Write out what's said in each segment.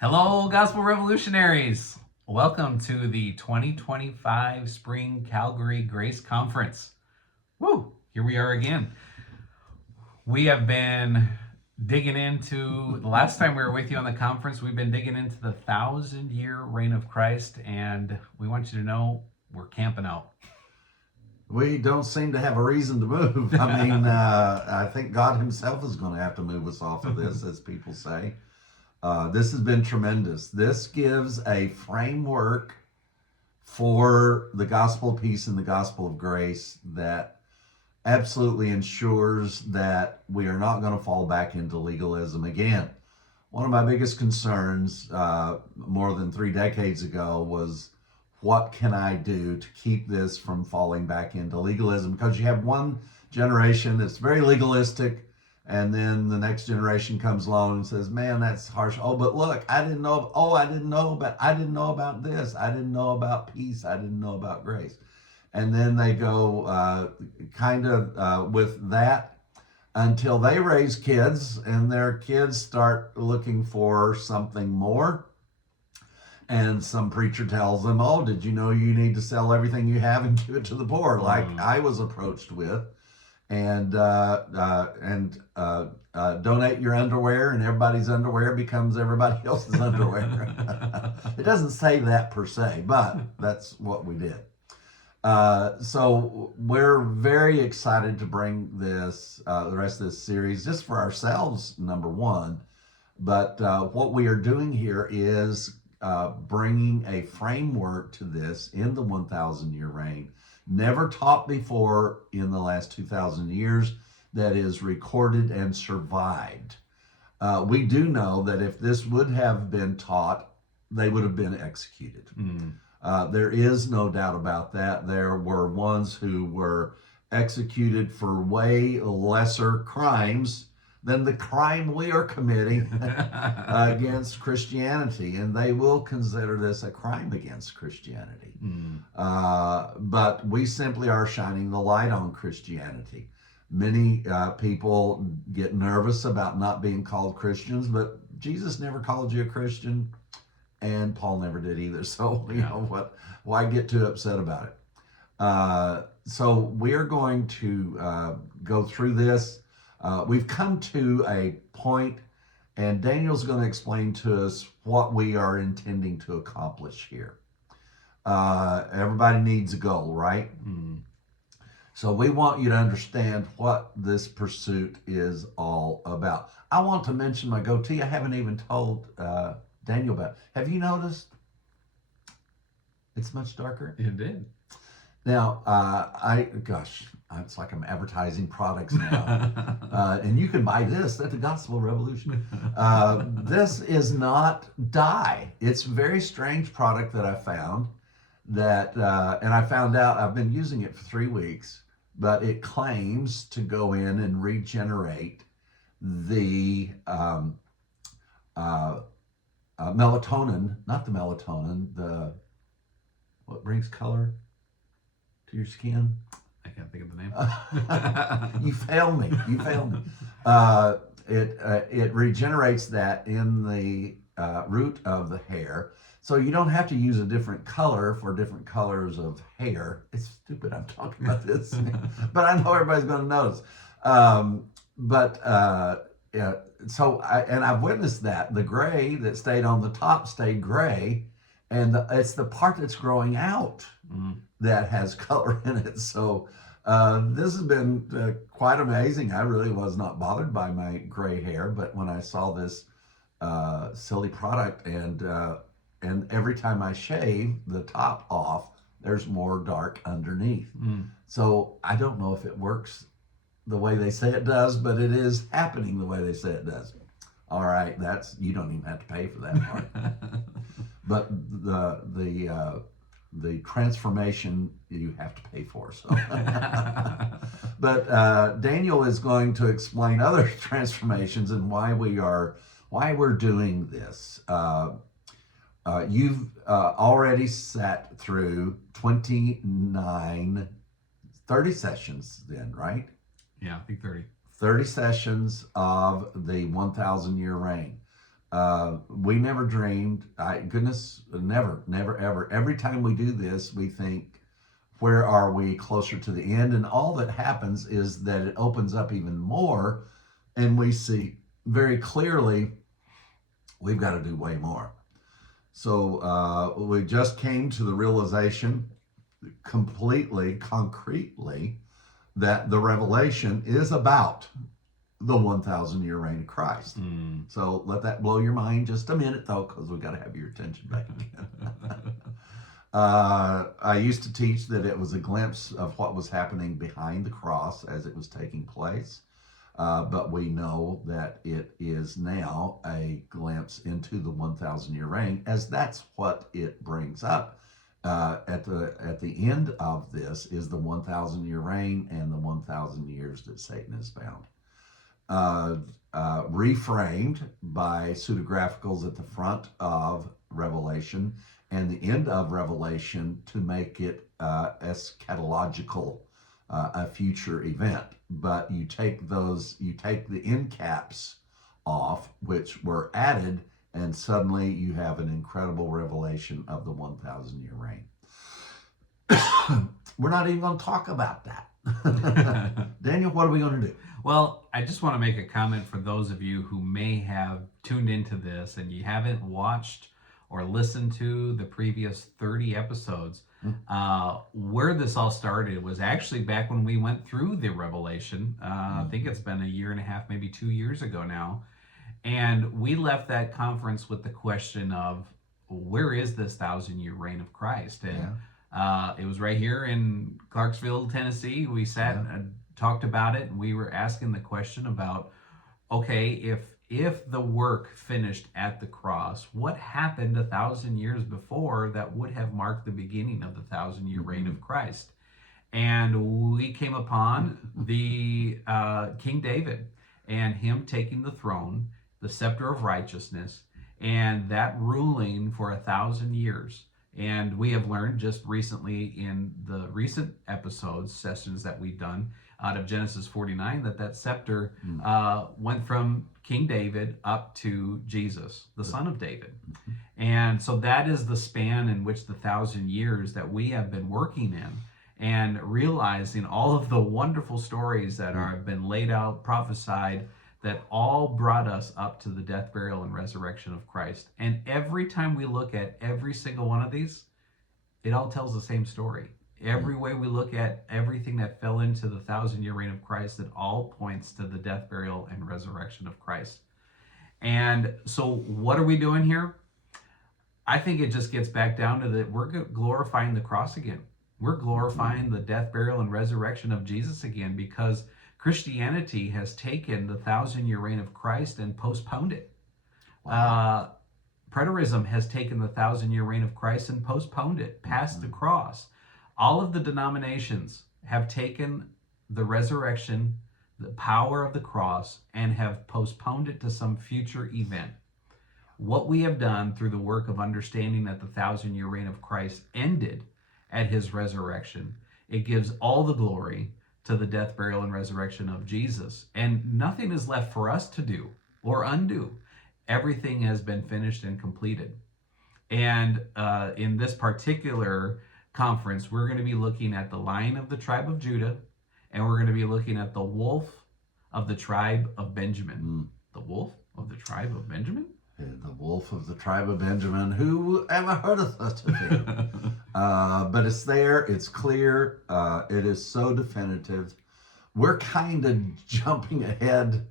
Hello, Gospel Revolutionaries. Welcome to the 2025 Spring Calgary Grace Conference. Woo! Here we are again. We have been digging into, the last time we were with you on the conference, we've been digging into the 1,000-year reign of Christ, and we want you to know we're camping out. We don't seem to have a reason to move. I think God himself is going to have to move us off of this, as people say. This has been tremendous. This gives a framework for the gospel of peace and the gospel of grace that absolutely ensures that we are not going to fall back into legalism again. One of my biggest concerns more than 3 decades ago was, what can I do to keep this from falling back into legalism? Because you have one generation that's very legalistic, and then the next generation comes along and says, man, that's harsh. Oh, but look, I didn't know about this. I didn't know about peace. I didn't know about grace. And then they go with that until they raise kids, and their kids start looking for something more. And some preacher tells them, oh, did you know you need to sell everything you have and give it to the poor, like I was approached with, and donate your underwear, and everybody's underwear becomes everybody else's underwear. It doesn't say that per se, but that's what we did. So we're very excited to bring this, the rest of this series, just for ourselves, number one. But what we are doing here is bringing a framework to this in the 1,000-year reign, never taught before in the last 2,000 years, that is recorded and survived. We do know that if this would have been taught, they would have been executed. There is no doubt about that. There were ones who were executed for way lesser crimes than the crime we are committing against Christianity, and they will consider this a crime against Christianity. But we simply are shining the light on Christianity. Many people get nervous about not being called Christians, but Jesus never called you a Christian, and Paul never did either. So why get too upset about it? So we're going to go through this. We've come to a point, and Daniel's going to explain to us what we are intending to accomplish here. Everybody needs a goal, right? So we want you to understand what this pursuit is all about. I want to mention my goatee. I haven't even told Daniel about it. Have you noticed? It's much darker. It did. Now, it's like I'm advertising products now. And you can buy this at the Gospel Revolution. This is not dye. It's a very strange product that I found and I found out I've been using it for 3 weeks, but it claims to go in and regenerate the melatonin, not the melatonin, what brings color to your skin? I can't think of the name. You failed me. It regenerates that in the root of the hair, so you don't have to use a different color for different colors of hair. It's stupid I'm talking about this, but I know everybody's going to notice. So I've witnessed that the gray that stayed on the top stayed gray, and it's the part that's growing out that has color in it. So this has been quite amazing. I really was not bothered by my gray hair, but when I saw this silly product, and every time I shave the top off, there's more dark underneath. So I don't know if it works the way they say it does, but it is happening the way they say it does. All right, you don't even have to pay for that part. But the transformation you have to pay for. So, but Daniel is going to explain other transformations and why we're doing this. You've already sat through 30 sessions then, right? Yeah, I think 30. 30 sessions of the 1,000-year reign. We never dreamed, never, ever. Every time we do this, we think, where are we closer to the end? And all that happens is that it opens up even more, and we see very clearly we've got to do way more. So we just came to the realization completely, concretely, that the revelation is about the 1,000-year reign of Christ. So let that blow your mind just a minute, though, because we got to have your attention back again. I used to teach that it was a glimpse of what was happening behind the cross as it was taking place. But we know that it is now a glimpse into the 1,000-year reign, as that's what it brings up. At the end of this is the 1,000-year reign and the 1,000 years that Satan is bound. Reframed by pseudographicals at the front of Revelation and the end of Revelation to make it eschatological, a future event. But you take the end caps off, which were added, and suddenly you have an incredible revelation of the 1,000-year reign. We're not even going to talk about that. Daniel, what are we going to do? Well, I just want to make a comment for those of you who may have tuned into this and you haven't watched or listened to the previous 30 episodes. Where this all started was actually back when we went through the Revelation. I think it's been a year and a half, maybe 2 years ago now. And we left that conference with the question of, where is this 1,000-year reign of Christ? And it was right here in Clarksville, Tennessee. We sat and talked about it, and we were asking the question about, okay, if the work finished at the cross, what happened 1,000 years before that would have marked the beginning of the 1,000-year reign of Christ? And we came upon the King David and him taking the throne, the scepter of righteousness, and that ruling for 1,000 years. And we have learned just recently in the recent episodes, sessions that we've done out of Genesis 49, that scepter went from King David up to Jesus, the son of David. And so that is the span in which the 1,000 years that we have been working in, and realizing all of the wonderful stories that have been laid out, prophesied, that all brought us up to the death, burial, and resurrection of Christ. And every time we look at every single one of these, it all tells the same story. Every way we look at everything that fell into the 1,000-year reign of Christ, it all points to the death, burial, and resurrection of Christ. And so what are we doing here? I think it just gets back down to that we're glorifying the cross again. We're glorifying the death, burial, and resurrection of Jesus again, because Christianity has taken the 1,000-year reign of Christ and postponed it. Preterism has taken the 1,000-year reign of Christ and postponed it past the cross. All of the denominations have taken the resurrection, the power of the cross, and have postponed it to some future event. What we have done through the work of understanding that the 1,000-year reign of Christ ended at his resurrection, it gives all the glory to the death, burial, and resurrection of Jesus. And nothing is left for us to do or undo. Everything has been finished and completed. And in this particular conference, we're going to be looking at the Lion of the tribe of Judah, and we're going to be looking at the Wolf of the tribe of Benjamin. The Wolf of the tribe of Benjamin? The Wolf of the tribe of Benjamin, who ever heardeth of him? But it's there, it's clear, it is so definitive. We're kind of jumping ahead,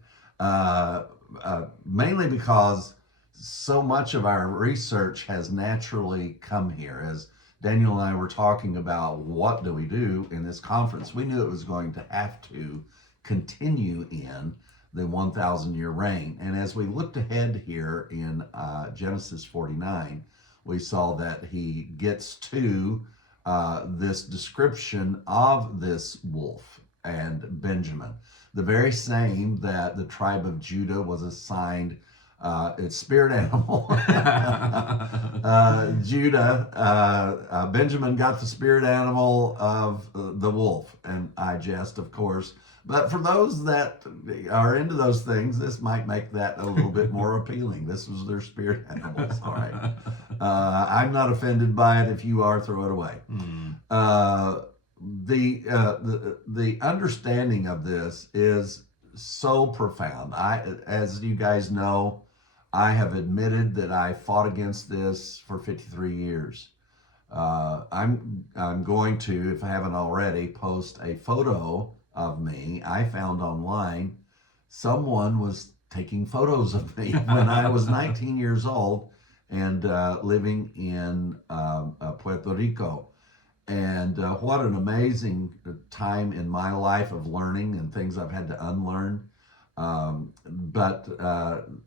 mainly because so much of our research has naturally come here. As Daniel and I were talking about what do we do in this conference, we knew it was going to have to continue in the 1,000-year reign. And as we looked ahead here in Genesis 49, we saw that he gets to this description of this wolf and Benjamin, the very same that the tribe of Judah was assigned its spirit animal. Benjamin got the spirit animal of the wolf, and I jest, of course, But for those that are into those things, this might make that a little bit more appealing. This was their spirit animals. All right. I'm not offended by it. If you are, throw it away. The understanding of this is so profound. As you guys know, I have admitted that I fought against this for 53 years. I'm going to, if I haven't already, post a photo of me I found online. Someone was taking photos of me when I was 19 years old and living in Puerto Rico. And what an amazing time in my life of learning and things I've had to unlearn. But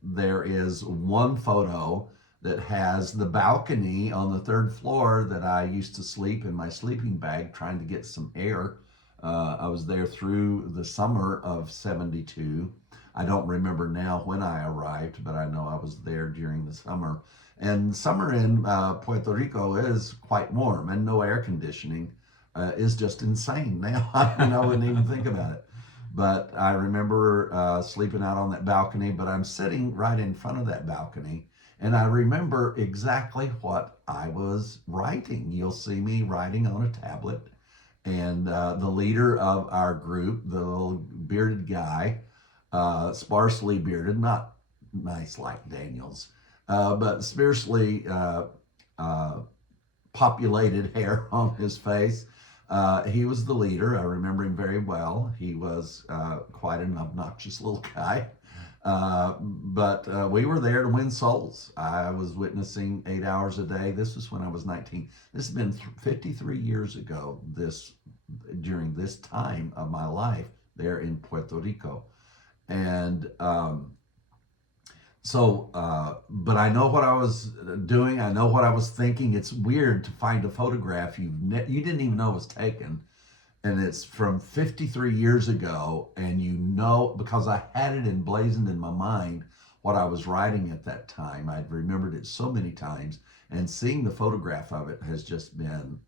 there is one photo that has the balcony on the third floor that I used to sleep in my sleeping bag trying to get some air. I was there through the summer of 72. I don't remember now when I arrived, but I know I was there during the summer. And summer in Puerto Rico is quite warm, and no air conditioning is just insane now. I wouldn't even think about it. But I remember sleeping out on that balcony, but I'm sitting right in front of that balcony, and I remember exactly what I was writing. You'll see me writing on a tablet, and the leader of our group, the little bearded guy, sparsely bearded, not nice like Daniel's, but sparsely populated hair on his face. He was the leader. I remember him very well. He was quite an obnoxious little guy. But we were there to win souls. I was witnessing 8 hours a day. This was when I was 19. This has been 53 years ago, during this time of my life there in Puerto Rico. And but I know what I was doing. I know what I was thinking. It's weird to find a photograph you didn't even know was taken, and it's from 53 years ago, and because I had it emblazoned in my mind what I was writing at that time. I'd remembered it so many times, and seeing the photograph of it has just been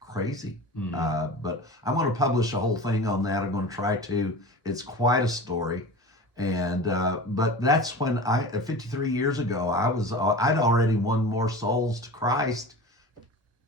crazy. But I want to publish a whole thing on that. I'm going to try to. It's quite a story. And but that's when 53 years ago, I'd already won more souls to Christ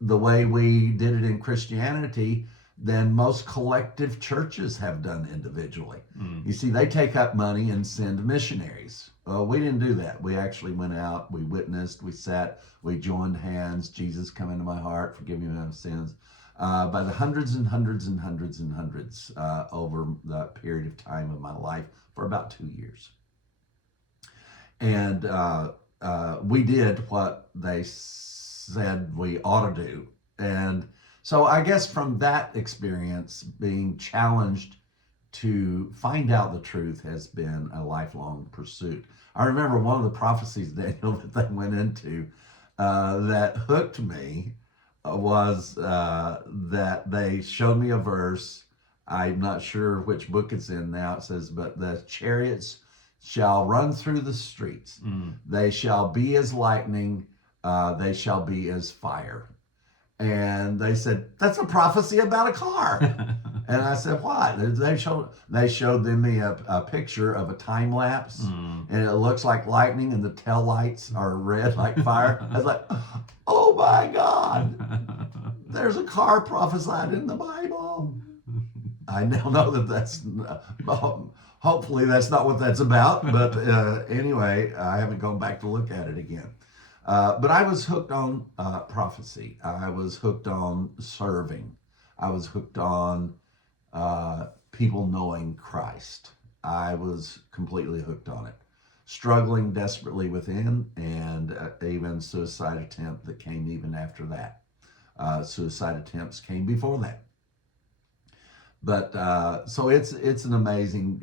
the way we did it in Christianity than most collective churches have done individually. You see, they take up money and send missionaries. We didn't do that. We actually went out, we witnessed, we sat, we joined hands. Jesus, come into my heart, forgive me my sins. By the hundreds and hundreds and hundreds and hundreds over the period of time of my life for about 2 years. And we did what they said we ought to do. And so I guess from that experience, being challenged to find out the truth has been a lifelong pursuit. I remember one of the prophecies, Daniel, that they went into that hooked me was that they showed me a verse. I'm not sure which book it's in now. It says, but the chariots shall run through the streets. They shall be as lightning. They shall be as fire. And they said, that's a prophecy about a car. And I said, what? They showed me a picture of a time lapse, and it looks like lightning, and the tail lights are red like fire. I was like, oh my God, there's a car prophesied in the Bible. I now know that's hopefully that's not what that's about, but anyway, I haven't gone back to look at it again. But I was hooked on prophecy. I was hooked on serving. I was hooked on people knowing Christ. I was completely hooked on it. Struggling desperately within, and even suicide attempt that came even after that. Suicide attempts came before that. But so it's an amazing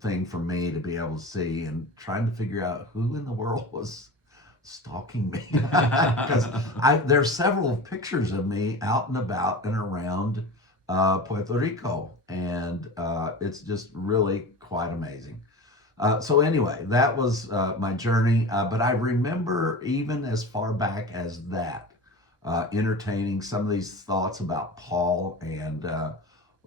thing for me to be able to see and trying to figure out who in the world was stalking me. Because there's several pictures of me out and about and around Puerto Rico, and it's just really quite amazing. So anyway, that was my journey. But I remember even as far back as that, entertaining some of these thoughts about Paul and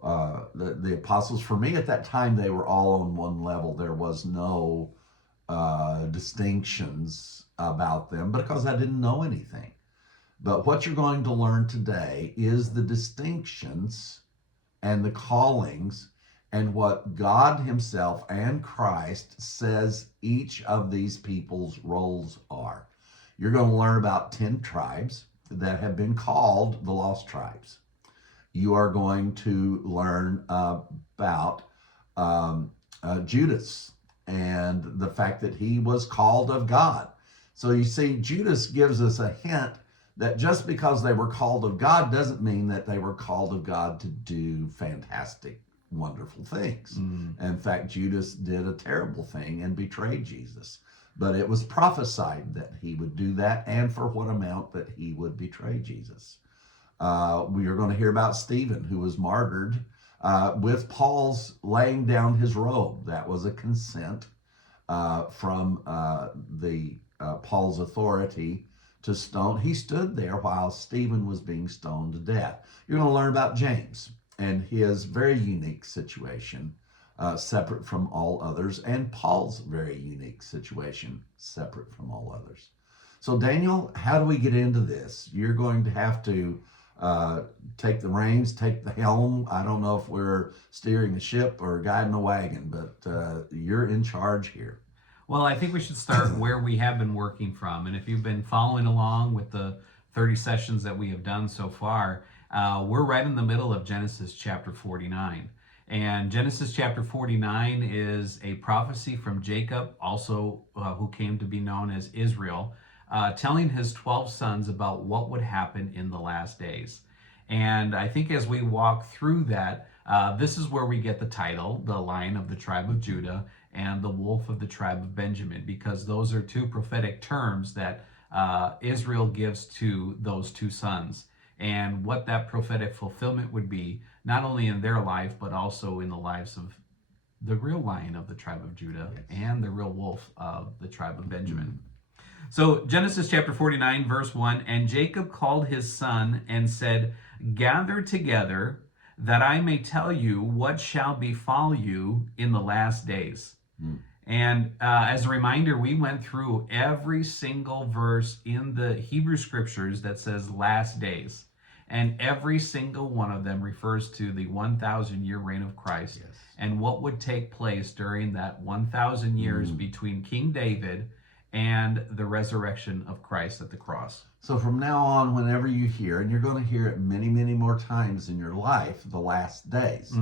the apostles, for me at that time, they were all on one level. There was no distinctions about them because I didn't know anything. But what you're going to learn today is the distinctions and the callings and what God Himself and Christ says each of these people's roles are. You're going to learn about 10 tribes that have been called the lost tribes. You are going to learn about Judas and the fact that he was called of God. So you see, Judas gives us a hint that just because they were called of God doesn't mean that they were called of God to do fantastic, wonderful things. In fact, Judas did a terrible thing and betrayed Jesus. But it was prophesied that he would do that, and for what amount that he would betray Jesus. We are going to hear about Stephen, who was martyred with Paul's laying down his robe. That was a consent from Paul's authority to stone. He stood there while Stephen was being stoned to death. You're going to learn about James and his very unique situation, separate from all others, and Paul's very unique situation, separate from all others. So Daniel, how do we get into this? You're going to have to take the reins, take the helm. I don't know if we're steering a ship or guiding a wagon, but you're in charge here. Well, I think we should start where we have been working from. And if you've been following along with the 30 sessions that we have done so far, we're right in the middle of Genesis chapter 49. And Genesis chapter 49 is a prophecy from Jacob, also who came to be known as Israel, telling his 12 sons about what would happen in the last days. And I think as we walk through that, this is where we get the title, the Lion of the Tribe of Judah and the Wolf of the Tribe of Benjamin, because those are two prophetic terms that Israel gives to those two sons, and what that prophetic fulfillment would be, not only in their life, but also in the lives of the real Lion of the Tribe of Judah and the real Wolf of the Tribe of Benjamin. So Genesis chapter 49, verse 1, and Jacob called his son and said, gather together, that I may tell you what shall befall you in the last days. And as a reminder, we went through every single verse in the Hebrew scriptures that says last days. And every single one of them refers to the 1,000-year reign of Christ and what would take place during that 1,000 years between King David and the resurrection of Christ at the cross. So from now on, whenever you hear, and you're going to hear it many, many more times in your life, the last days,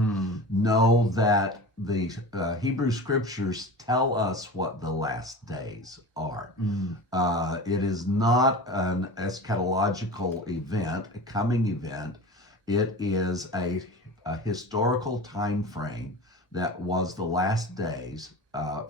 know that the Hebrew scriptures tell us what the last days are. It is not an eschatological event, a coming event. It is a historical time frame that was the last days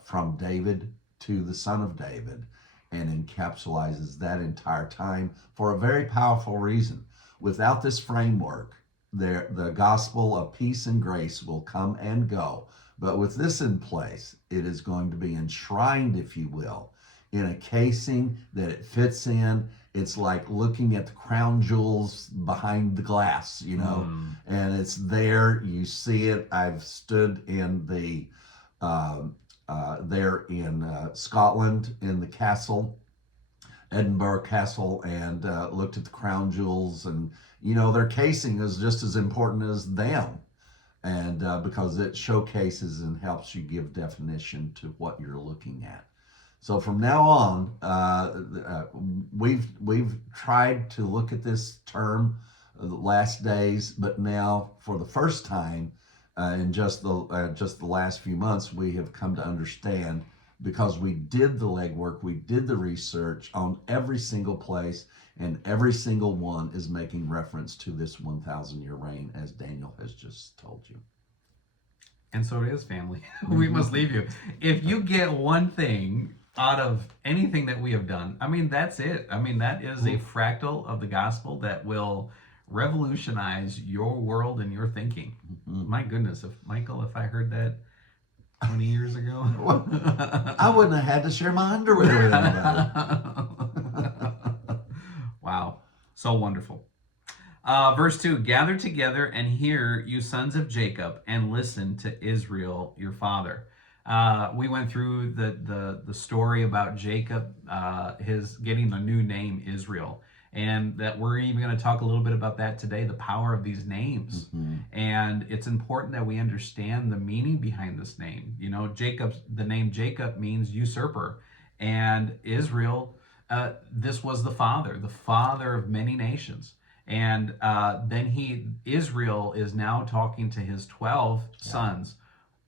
from David to the son of David, and encapsulates that entire time for a very powerful reason. Without this framework, the gospel of peace and grace will come and go. But with this in place, it is going to be enshrined, if you will, in a casing that it fits in. It's like looking at the crown jewels behind the glass, you know, and it's there. You see it. I've stood in the there in Scotland in the castle, Edinburgh Castle, and looked at the crown jewels, and you know their casing is just as important as them, and because it showcases and helps you give definition to what you're looking at. So from now on, we've tried to look at this term, the last days, but now for the first time. In just the last few months, we have come to understand, because we did the legwork, we did the research on every single place, and every single one is making reference to this 1,000-year reign, as Daniel has just told you. And so it is, family. We must leave you. If you get one thing out of anything that we have done, I mean, that's it. I mean, that is a fractal of the gospel that will revolutionize your world and your thinking. My goodness, if I heard that 20 years ago, well, I wouldn't have had to share my underwear with anybody. Wow, so wonderful. Verse 2, gather together and hear, you sons of Jacob, and listen to Israel, your father. We went through the story about Jacob, his getting a new name, Israel. And that we're even going to talk a little bit about that today, the power of these names. Mm-hmm. And it's important that we understand the meaning behind this name. You know, the name Jacob means usurper. And Israel, this was the father of many nations. And then Israel is now talking to his 12 sons.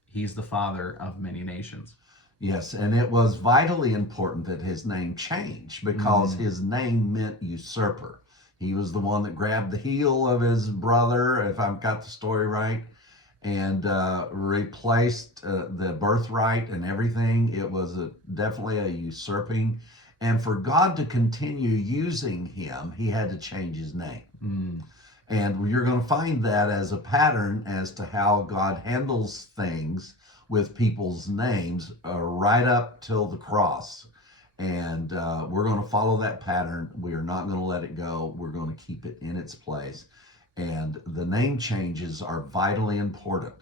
He's the father of many nations. Yes, and it was vitally important that his name changed because his name meant usurper. He was the one that grabbed the heel of his brother, if I've got the story right, and replaced the birthright and everything. It was definitely a usurping. And for God to continue using him, he had to change his name. And you're going to find that as a pattern as to how God handles things with people's names right up till the cross. And we're going to follow that pattern. We are not going to let it go. We're going to keep it in its place. And the name changes are vitally important.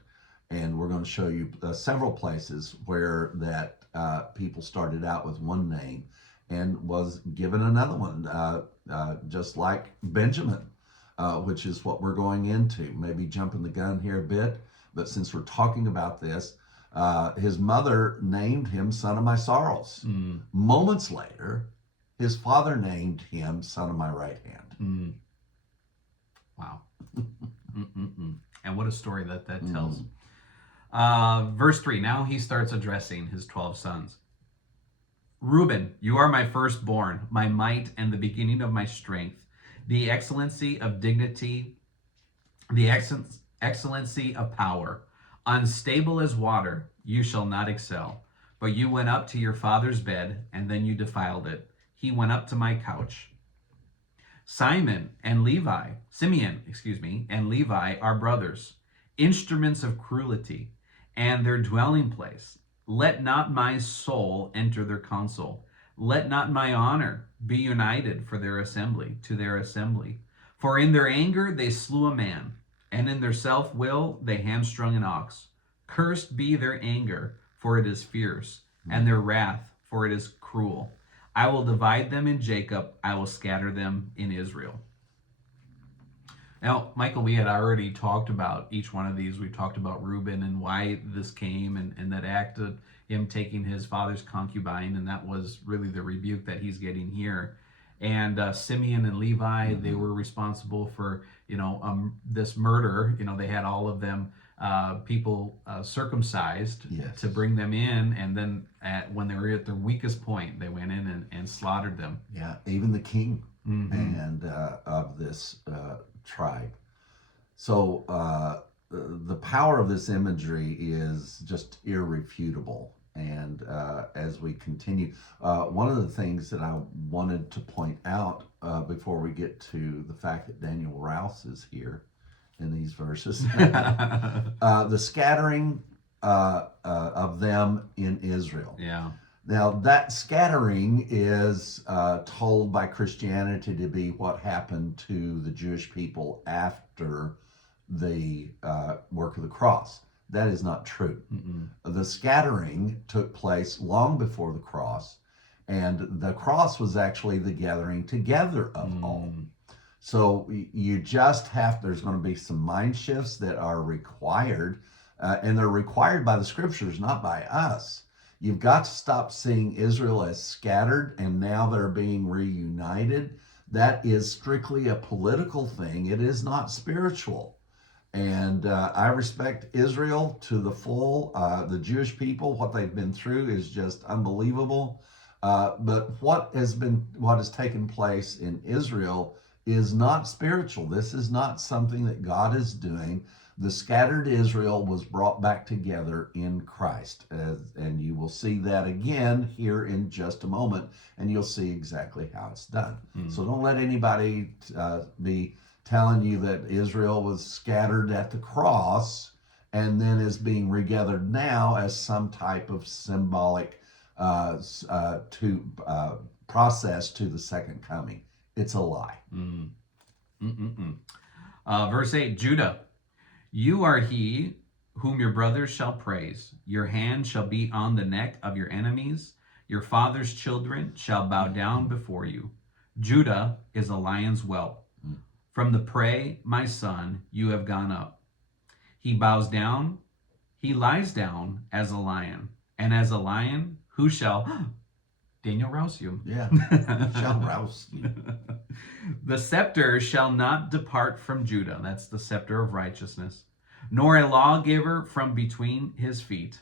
And we're going to show you several places where that people started out with one name and was given another one, just like Benjamin, which is what we're going into. Maybe jumping the gun here a bit, but since we're talking about this, his mother named him son of my sorrows. Moments later, his father named him son of my right hand. Wow. And what a story that tells. Verse 3, now he starts addressing his 12 sons. Reuben, you are my firstborn, my might and the beginning of my strength, the excellency of dignity, the excellency of power. Unstable as water, you shall not excel. But you went up to your father's bed, and then you defiled it. He went up to my couch. Simeon and Levi are brothers, instruments of cruelty, and their dwelling place. Let not my soul enter their council. Let not my honor be united to their assembly. For in their anger they slew a man, and in their self-will they hamstrung an ox. Cursed be their anger, for it is fierce, and their wrath, for it is cruel. I will divide them in Jacob, I will scatter them in Israel. Now, Michael, we had already talked about each one of these. We talked about Reuben and why this came, and that act of him taking his father's concubine, and that was really the rebuke that he's getting here. And Simeon and Levi, they were responsible for, this murder. They had all of them people circumcised to bring them in, and then when they were at their weakest point, they went in and slaughtered them. Yeah, even the king and of this tribe. So the power of this imagery is just irrefutable. And as we continue, one of the things that I wanted to point out before we get to the fact that Daniel Rouse is here in these verses, the scattering of them in Israel. Yeah. Now, that scattering is told by Christianity to be what happened to the Jewish people after the work of the cross. That is not true. The scattering took place long before the cross, and the cross was actually the gathering together of all. So you just there's going to be some mind shifts that are required, and they're required by the scriptures, not by us. You've got to stop seeing Israel as scattered and now they're being reunited. That is strictly a political thing. It is not spiritual. And I respect Israel to the full. The Jewish people, what they've been through is just unbelievable. But what has taken place in Israel is not spiritual. This is not something that God is doing. The scattered Israel was brought back together in Christ. And you will see that again here in just a moment, and you'll see exactly how it's done. So don't let anybody be telling you that Israel was scattered at the cross and then is being regathered now as some type of symbolic process to the second coming. It's a lie. Verse 8, Judah, you are he whom your brothers shall praise. Your hand shall be on the neck of your enemies. Your father's children shall bow down before you. Judah is a lion's whelp. From the prey, my son, you have gone up. He bows down, he lies down as a lion. And as a lion, who shall... Daniel rouse you. Yeah, shall rouse you. The scepter shall not depart from Judah. That's the scepter of righteousness. Nor a lawgiver from between his feet,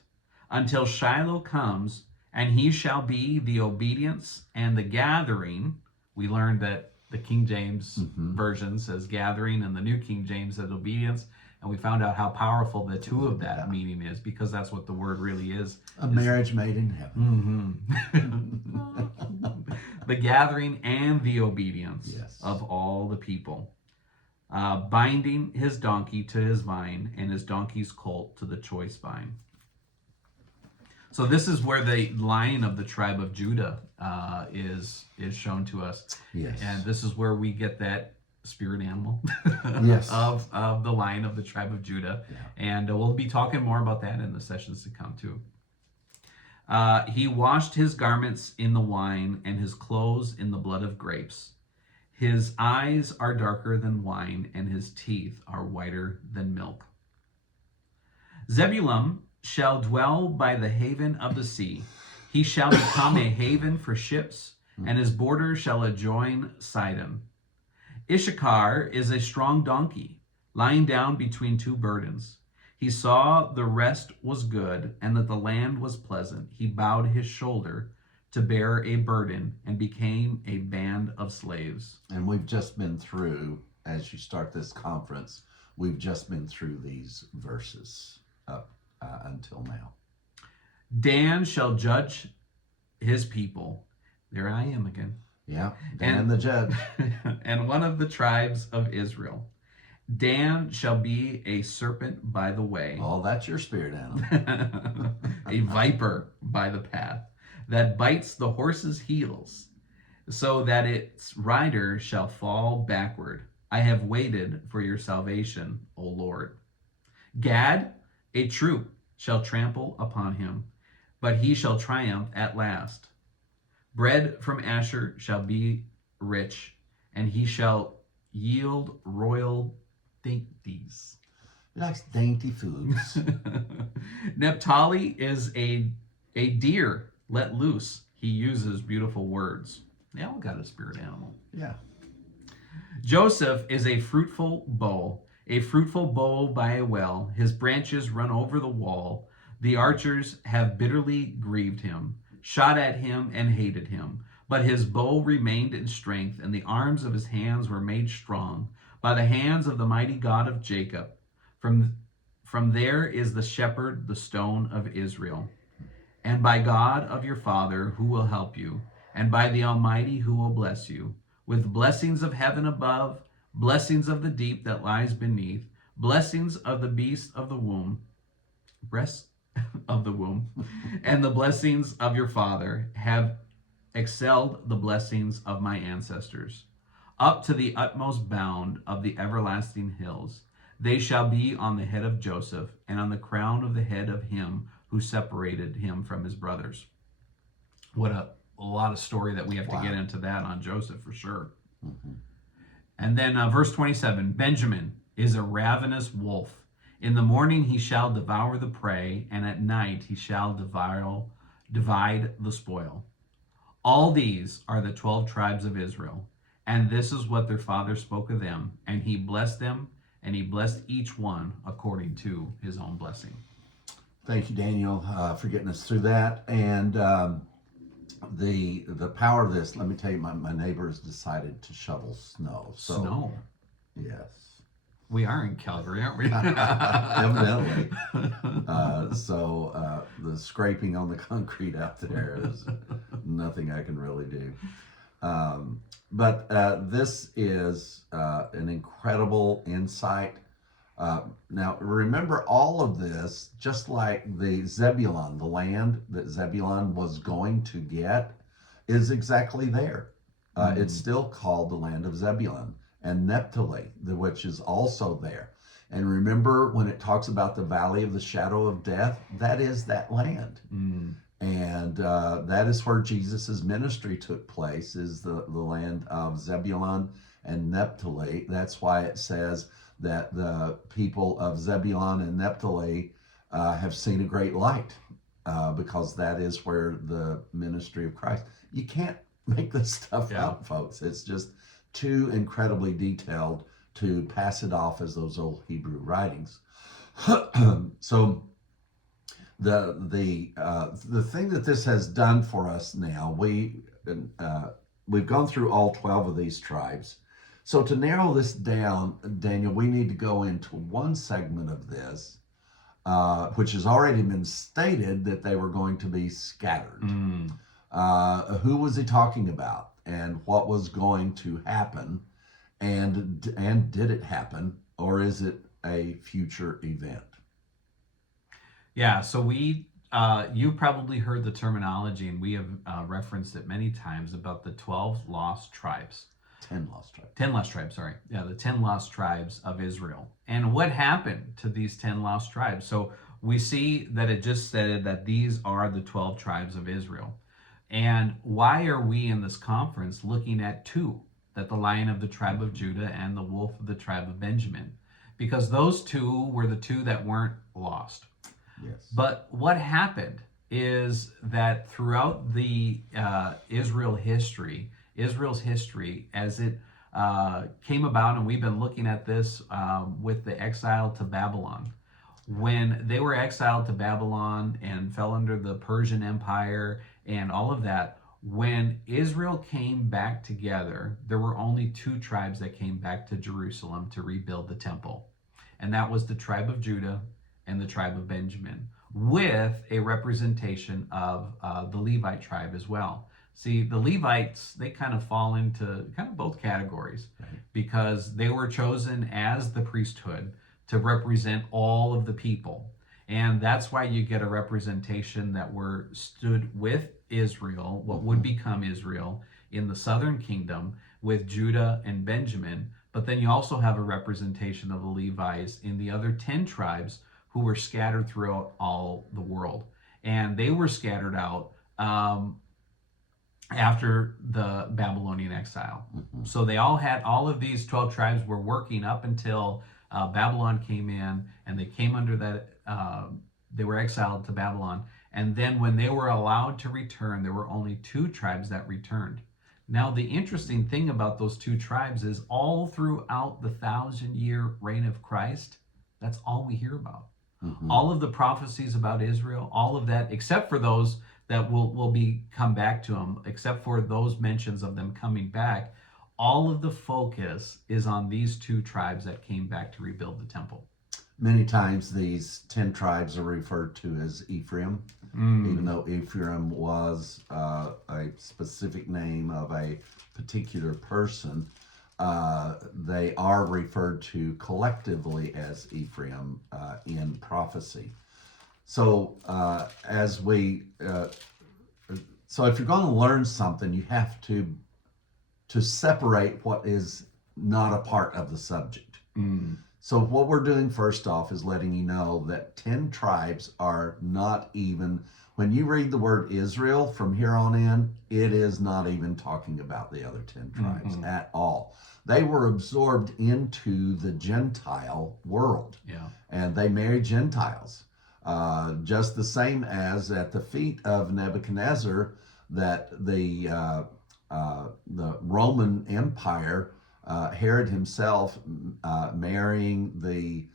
until Shiloh comes, and he shall be the obedience and the gathering. We learned that the King James version says gathering, and the New King James says obedience. And we found out how powerful the two of that meaning is, because that's what the word really is. A marriage made in heaven. The gathering and the obedience Yes. of all the people. Binding his donkey to his vine, and his donkey's colt to the choice vine. So this is where the lion of the tribe of Judah is shown to us. Yes. And this is where we get that spirit animal Yes. of the lion of the tribe of Judah. Yeah. And we'll be talking more about that in the sessions to come too. He washed his garments in the wine, and his clothes in the blood of grapes. His eyes are darker than wine, and his teeth are whiter than milk. Zebulun shall dwell by the haven of the sea. He shall become a haven for ships, and his border shall adjoin Sidon. Issachar is a strong donkey, lying down between two burdens. He saw the rest was good, and that the land was pleasant. He bowed his shoulder to bear a burden, and became a band of slaves. And we've just been through, as you start this conference, we've just been through these verses up until now. Dan shall judge his people. There I am again. Yeah, Dan the judge. And one of the tribes of Israel. Dan shall be a serpent by the way. Oh, that's your spirit animal. A viper by the path, that bites the horse's heels, so that its rider shall fall backward. I have waited for your salvation, O Lord. Gad, a troop, shall trample upon him, but he shall triumph at last. Bread from Asher shall be rich, and he shall yield royal dainties. He likes dainty foods. Naphtali is a deer let loose. He uses beautiful words. They all got a spirit animal. Yeah. Joseph is a fruitful bow by a well. His branches run over the wall. The archers have bitterly grieved him, shot at him and hated him. But his bow remained in strength, and the arms of his hands were made strong by the hands of the mighty God of Jacob. From there is the shepherd, the stone of Israel. And by God of your father, who will help you, and by the Almighty, who will bless you, with blessings of heaven above, blessings of the deep that lies beneath, blessings of the beast of the womb, breast of the womb, and the blessings of your father have excelled the blessings of my ancestors, up to the utmost bound of the everlasting hills. They shall be on the head of Joseph, and on the crown of the head of him who separated him from his brothers. What a lot of story that we have to get into that on Joseph for sure. And then verse 27, Benjamin is a ravenous wolf. In the morning he shall devour the prey, and at night he shall divide the spoil. All these are the 12 tribes of Israel, and this is what their father spoke of them. And he blessed them, and he blessed each one according to his own blessing. Thank you, Daniel, for getting us through that. And the power of this, let me tell you, my neighbors decided to shovel snow. So, Snow. Yes. We are in Calgary, aren't we? Evidently. So the scraping on the concrete out there is nothing I can really do. But this is an incredible insight. Now, remember all of this, just like the Zebulun, the land that Zebulun was going to get, is exactly there. It's still called the land of Zebulun. and Naphtali, which is also there. And remember, when it talks about the valley of the shadow of death, that is that land. And that is where Jesus's ministry took place, is the land of Zebulun and Naphtali. That's why it says that the people of Zebulun and Naphtali have seen a great light, because that is where the ministry of Christ. You can't make this stuff up, folks. It's just too incredibly detailed to pass it off as those old Hebrew writings. So the thing that this has done for us now, we've gone through all 12 of these tribes. So to narrow this down, Daniel, we need to go into one segment of this, which has already been stated that they were going to be scattered. Who was he talking about, and what was going to happen, and did it happen, or is it a future event? Yeah, so you probably heard the terminology, and we have referenced it many times, about the 12 lost tribes. 10 lost tribes. 10 lost tribes, sorry. Yeah, the 10 lost tribes of Israel. And what happened to these 10 lost tribes? So we see that it just said that these are the 12 tribes of Israel. And why are we in this conference looking at two? That the Lion of the tribe of Judah and the Wolf of the tribe of Benjamin. Because those two were the two that weren't lost. Yes. But what happened is that throughout the Israel's history, as it came about, and we've been looking at this with the exile to Babylon. When they were exiled to Babylon and fell under the Persian Empire and all of that, when Israel came back together, there were only two tribes that came back to Jerusalem to rebuild the temple. And that was the tribe of Judah and the tribe of Benjamin, with a representation of the Levite tribe as well. See, the Levites, they kind of fall into kind of both categories, because they were chosen as the priesthood to represent all of the people. And that's why you get a representation that stood with Israel, what would become Israel, in the southern kingdom with Judah and Benjamin. But then you also have a representation of the Levites in the other 10 tribes who were scattered throughout all the world. And they were scattered out after the Babylonian exile. So they all of these 12 tribes were working up until Babylon came in, and they came under that, they were exiled to Babylon. And then when they were allowed to return, there were only two tribes that returned. Now, the interesting thing about those two tribes is all throughout the 1,000-year reign of Christ, that's all we hear about. All of the prophecies about Israel, all of that, except for those that will come back to them, except for those mentions of them coming back, all of the focus is on these two tribes that came back to rebuild the temple. Many times these 10 tribes are referred to as Ephraim, even though Ephraim was a specific name of a particular person. They are referred to collectively as Ephraim in prophecy. So so if you're going to learn something, you have to separate what is not a part of the subject. So what we're doing first off is letting you know that 10 tribes are not even, when you read the word Israel from here on in, it is not even talking about the other 10 tribes at all. They were absorbed into the Gentile world. And they married Gentiles. Just the same as at the feet of Nebuchadnezzar, that the Roman Empire, Herod himself marrying the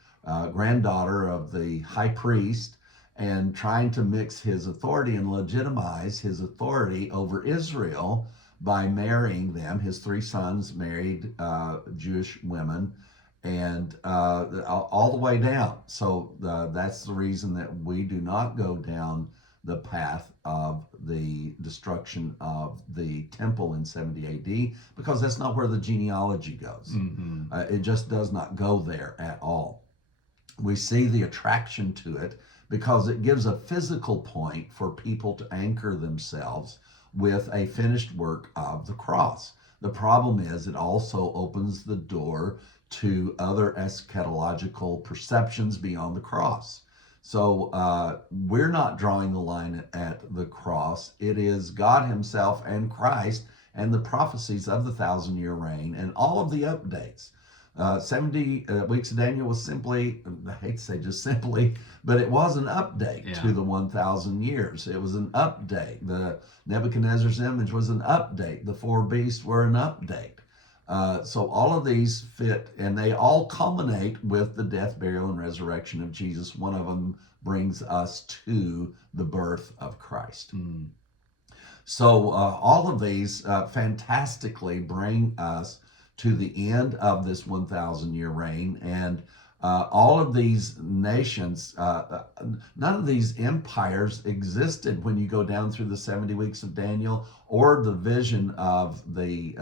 granddaughter of the high priest and trying to mix his authority and legitimize his authority over Israel by marrying them. His 3 sons married Jewish women, and all the way down. So that's the reason that we do not go down the path of the destruction of the temple in 70 AD, because that's not where the genealogy goes. It just does not go there at all. We see the attraction to it because it gives a physical point for people to anchor themselves with a finished work of the cross. The problem is it also opens the door to other eschatological perceptions beyond the cross. So we're not drawing the line at the cross. It is God himself and Christ and the prophecies of the 1,000-year reign and all of the updates. 70 weeks of Daniel was simply, I hate to say just simply, but it was an update to the 1,000 years. It was an update. The Nebuchadnezzar's image was an update. The four beasts were an update. So all of these fit, and they all culminate with the death, burial, and resurrection of Jesus. One of them brings us to the birth of Christ. So all of these fantastically bring us to the end of this 1,000-year reign. And all of these nations, none of these empires existed when you go down through the 70 weeks of Daniel, or the vision of the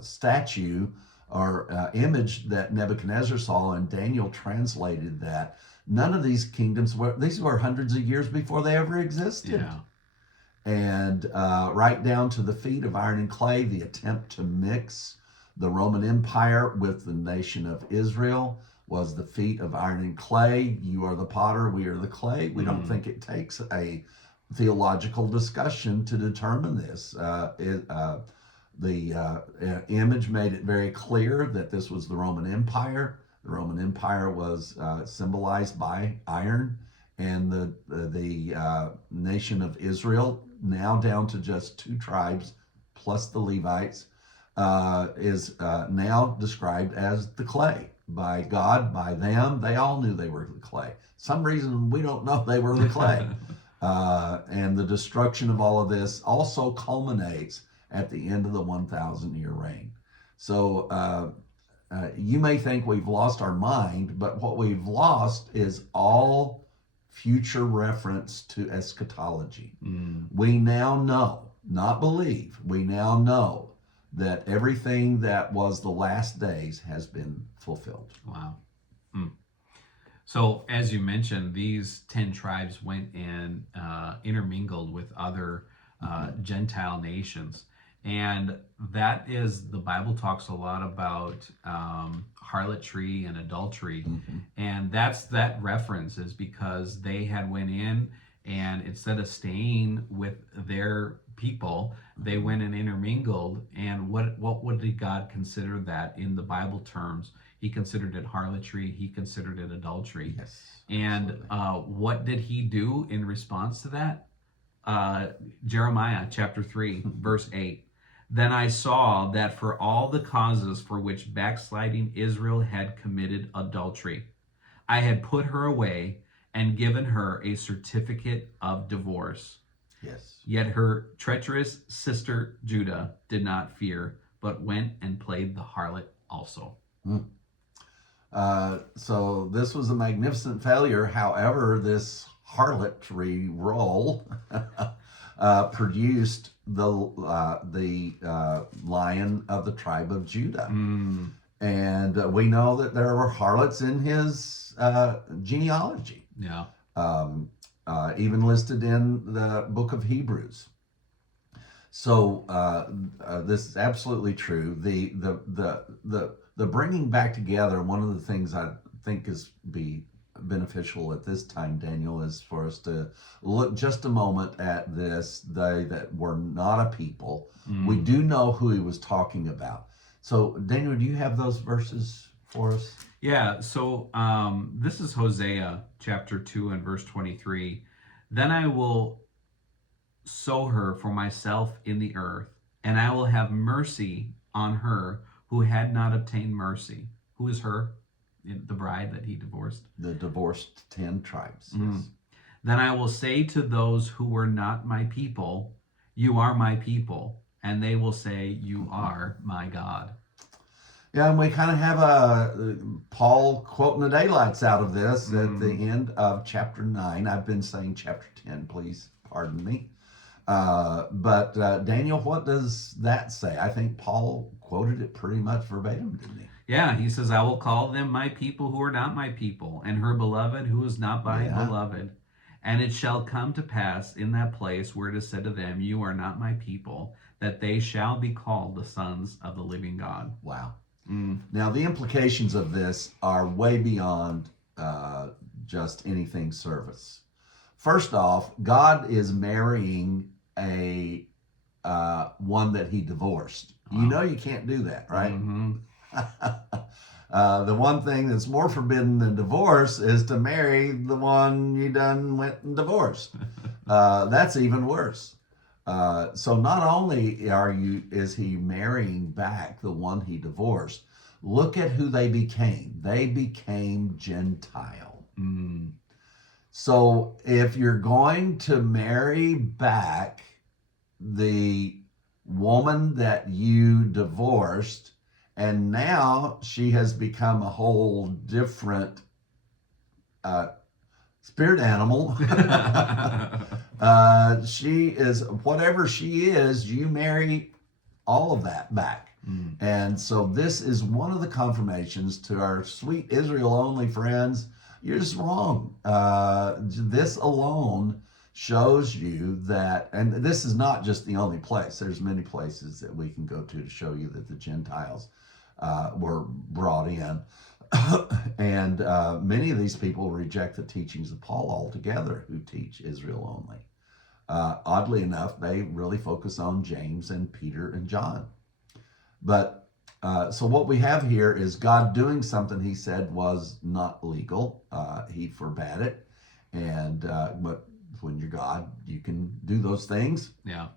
statue or image that Nebuchadnezzar saw, and Daniel translated that. None of these kingdoms these were hundreds of years before they ever existed. And right down to the feet of iron and clay, the attempt to mix the Roman Empire with the nation of Israel was the feet of iron and clay. You are the potter, we are the clay. We don't think it takes a theological discussion to determine this. The image made it very clear that this was the Roman Empire. The Roman Empire was symbolized by iron, and the nation of Israel, now down to just 2 tribes plus the Levites, is now described as the clay by God, by them. They all knew they were the clay. Some reason we don't know they were the clay. And the destruction of all of this also culminates at the end of the 1,000-year reign. So you may think we've lost our mind, but what we've lost is all future reference to eschatology. We now know, not believe, we now know that everything that was the last days has been fulfilled. Wow. So as you mentioned, these 10 tribes went and intermingled with other Gentile nations. And that is, the Bible talks a lot about harlotry and adultery. And that reference is because they had went in, and instead of staying with their people, they went and intermingled. And what did God consider that in the Bible terms? He considered it harlotry. He considered it adultery. Yes. And what did he do in response to that? Jeremiah chapter 3, verse 8. Then I saw that for all the causes for which backsliding Israel had committed adultery, I had put her away and given her a certificate of divorce. Yes. Yet her treacherous sister Judah did not fear, but went and played the harlot also. So this was a magnificent failure. However, this harlotry role produced the lion of the tribe of Judah. And we know that there were harlots in his genealogy. Yeah. Even listed in the book of Hebrews. So this is absolutely true. The bringing back together, one of the things I think is beneficial at this time, Daniel, is for us to look just a moment at this, they that were not a people. We do know who he was talking about. So Daniel, do you have those verses for us? Yeah, so this is Hosea chapter 2 and verse 23. Then I will sow her for myself in the earth, and I will have mercy on her who had not obtained mercy. Who is her? The bride that he divorced. The divorced 10 tribes. Yes. Then I will say to those who were not my people, you are my people. And they will say, you are my God. Yeah, and we kind of have Paul quoting the daylights out of this at the end of chapter 9. I've been saying chapter 10, please pardon me. But Daniel, what does that say? I think Paul quoted it pretty much verbatim, didn't he? Yeah, he says, I will call them my people who are not my people, and her beloved who is not my beloved. And it shall come to pass in that place where it is said to them, you are not my people, that they shall be called the sons of the living God. Wow. Now, the implications of this are way beyond just anything service. First off, God is marrying a one that he divorced. Wow. You know you can't do that, right? Mm-hmm. The one thing that's more forbidden than divorce is to marry the one you done went and divorced. That's even worse. So not only is he marrying back the one he divorced, look at who they became. They became Gentile. Mm. So if you're going to marry back the woman that you divorced, and now she has become a whole different spirit animal. She is whatever she is, you marry all of that back. And so this is one of the confirmations to our sweet Israel only friends. You're just wrong. This alone shows you that, and this is not just the only place. There's many places that we can go to show you that the Gentiles were brought in. And many of these people reject the teachings of Paul altogether, who teach Israel only. Oddly enough, they really focus on James and Peter and John. But so what we have here is God doing something he said was not legal. He forbade it. And but when you're God, you can do those things. Yeah.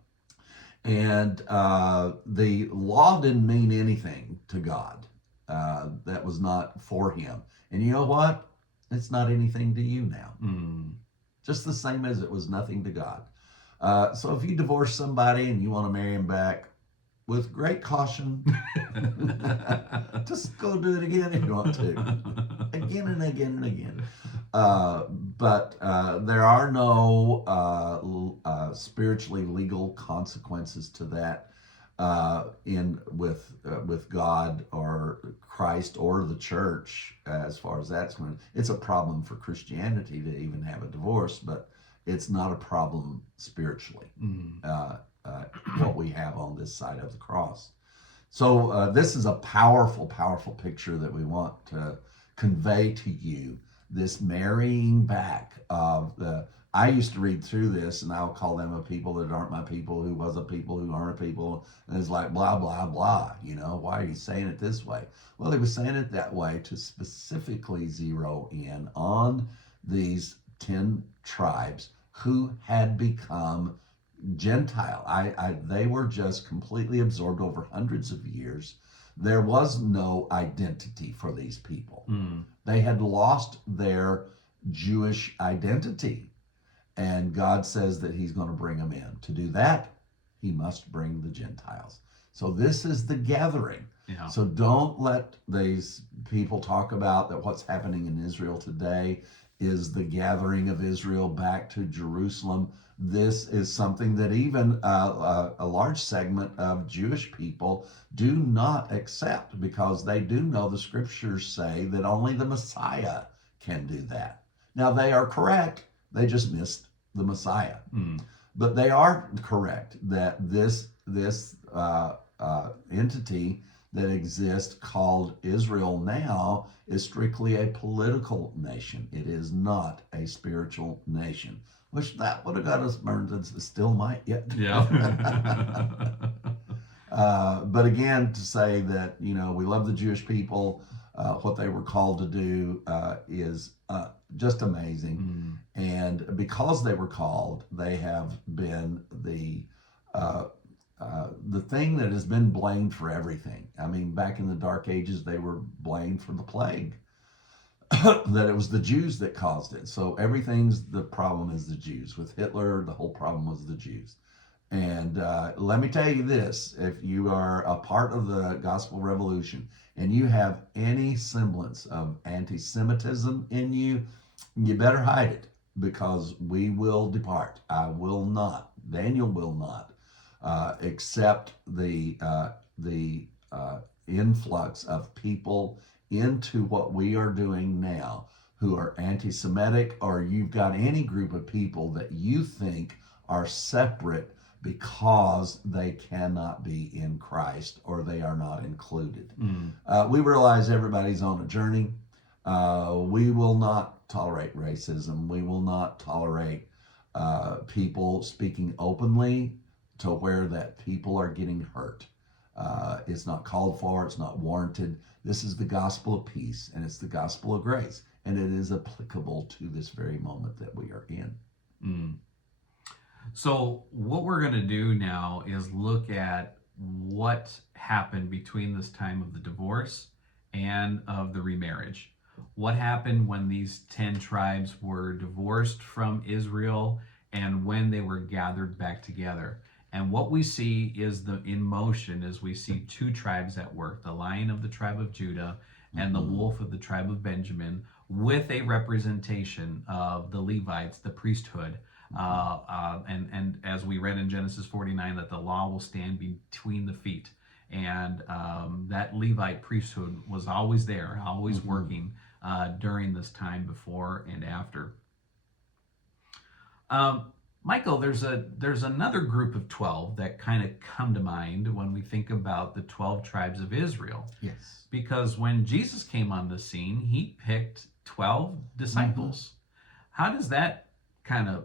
And the law didn't mean anything to God. That was not for him. And you know what? It's not anything to you now. Just the same as it was nothing to God. So if you divorce somebody and you want to marry him back, with great caution, just go do it again if you want to. Again and again and again. But there are no spiritually legal consequences to that with God or Christ or the church, as far as that's concerned. It's a problem for Christianity to even have a divorce, but it's not a problem spiritually. What we have on this side of the cross. So this is a powerful, powerful picture that we want to convey to you. This marrying back of the. I used to read through this, and I'll call them a people that aren't my people, who was a people who aren't a people, and it's like blah blah blah. You know, why are you saying it this way? Well, he was saying it that way to specifically zero in on these 10 tribes who had become Gentile. They were just completely absorbed over hundreds of years. There was no identity for these people. They had lost their Jewish identity. And God says that he's going to bring them in. To do that, he must bring the Gentiles. So this is the gathering. Yeah. So don't let these people talk about that what's happening in Israel today is the gathering of Israel back to Jerusalem. This is something that even a large segment of Jewish people do not accept, because they do know the scriptures say that only the Messiah can do that. Now, they are correct. They just missed the Messiah. But they are correct that this entity that exists called Israel now is strictly a political nation. It is not a spiritual nation, which that would have got us burned, and still might yet. Yeah. But again, to say that, you know, we love the Jewish people, what they were called to do is just amazing. And because they were called, they have been the thing that has been blamed for everything. I mean, back in the Dark Ages, they were blamed for the plague, that it was the Jews that caused it. So everything's the problem is the Jews. With Hitler, the whole problem was the Jews. And let me tell you this, if you are a part of the gospel revolution and you have any semblance of anti-Semitism in you, you better hide it, because we will depart. I will not. Daniel will not accept the influx of people into what we are doing now, who are anti-Semitic, or you've got any group of people that you think are separate because they cannot be in Christ or they are not included. We realize everybody's on a journey. We will not tolerate racism. We will not tolerate people speaking openly to where that people are getting hurt. It's not called for. It's not warranted. This is the gospel of peace, and it's the gospel of grace, and it is applicable to this very moment that we are in. So what we're going to do now is look at what happened between this time of the divorce and of the remarriage. What happened when these 10 tribes were divorced from Israel and when they were gathered back together. And what we see is in motion is we see two tribes at work, the lion of the tribe of Judah and the wolf of the tribe of Benjamin, with a representation of the Levites, the priesthood. And as we read in Genesis 49, that the law will stand between the feet. And that Levite priesthood was always there, always working during this time before and after. Michael, there's another group of 12 that kind of come to mind when we think about the 12 tribes of Israel. Yes. Because when Jesus came on the scene, he picked 12 disciples. How does that kind of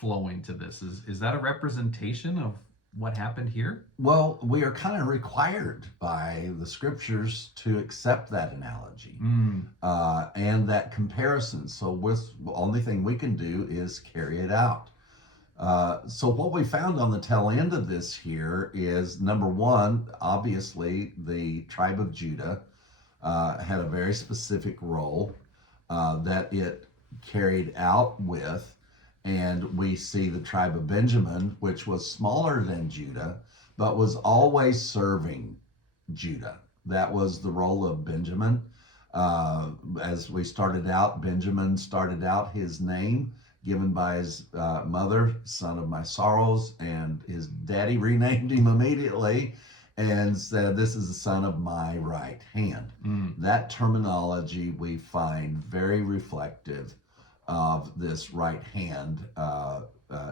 flow into this? Is that a representation of what happened here? Well, we are kind of required by the scriptures to accept that analogy and that comparison. So the only thing we can do is carry it out. So what we found on the tail end of this here is, number one, obviously the tribe of Judah had a very specific role that it carried out with. And we see the tribe of Benjamin, which was smaller than Judah, but was always serving Judah. That was the role of Benjamin. As we started out, Benjamin started out his name given by his mother, son of my sorrows, and his daddy renamed him immediately and said, this is the son of my right hand. That terminology we find very reflective of this right hand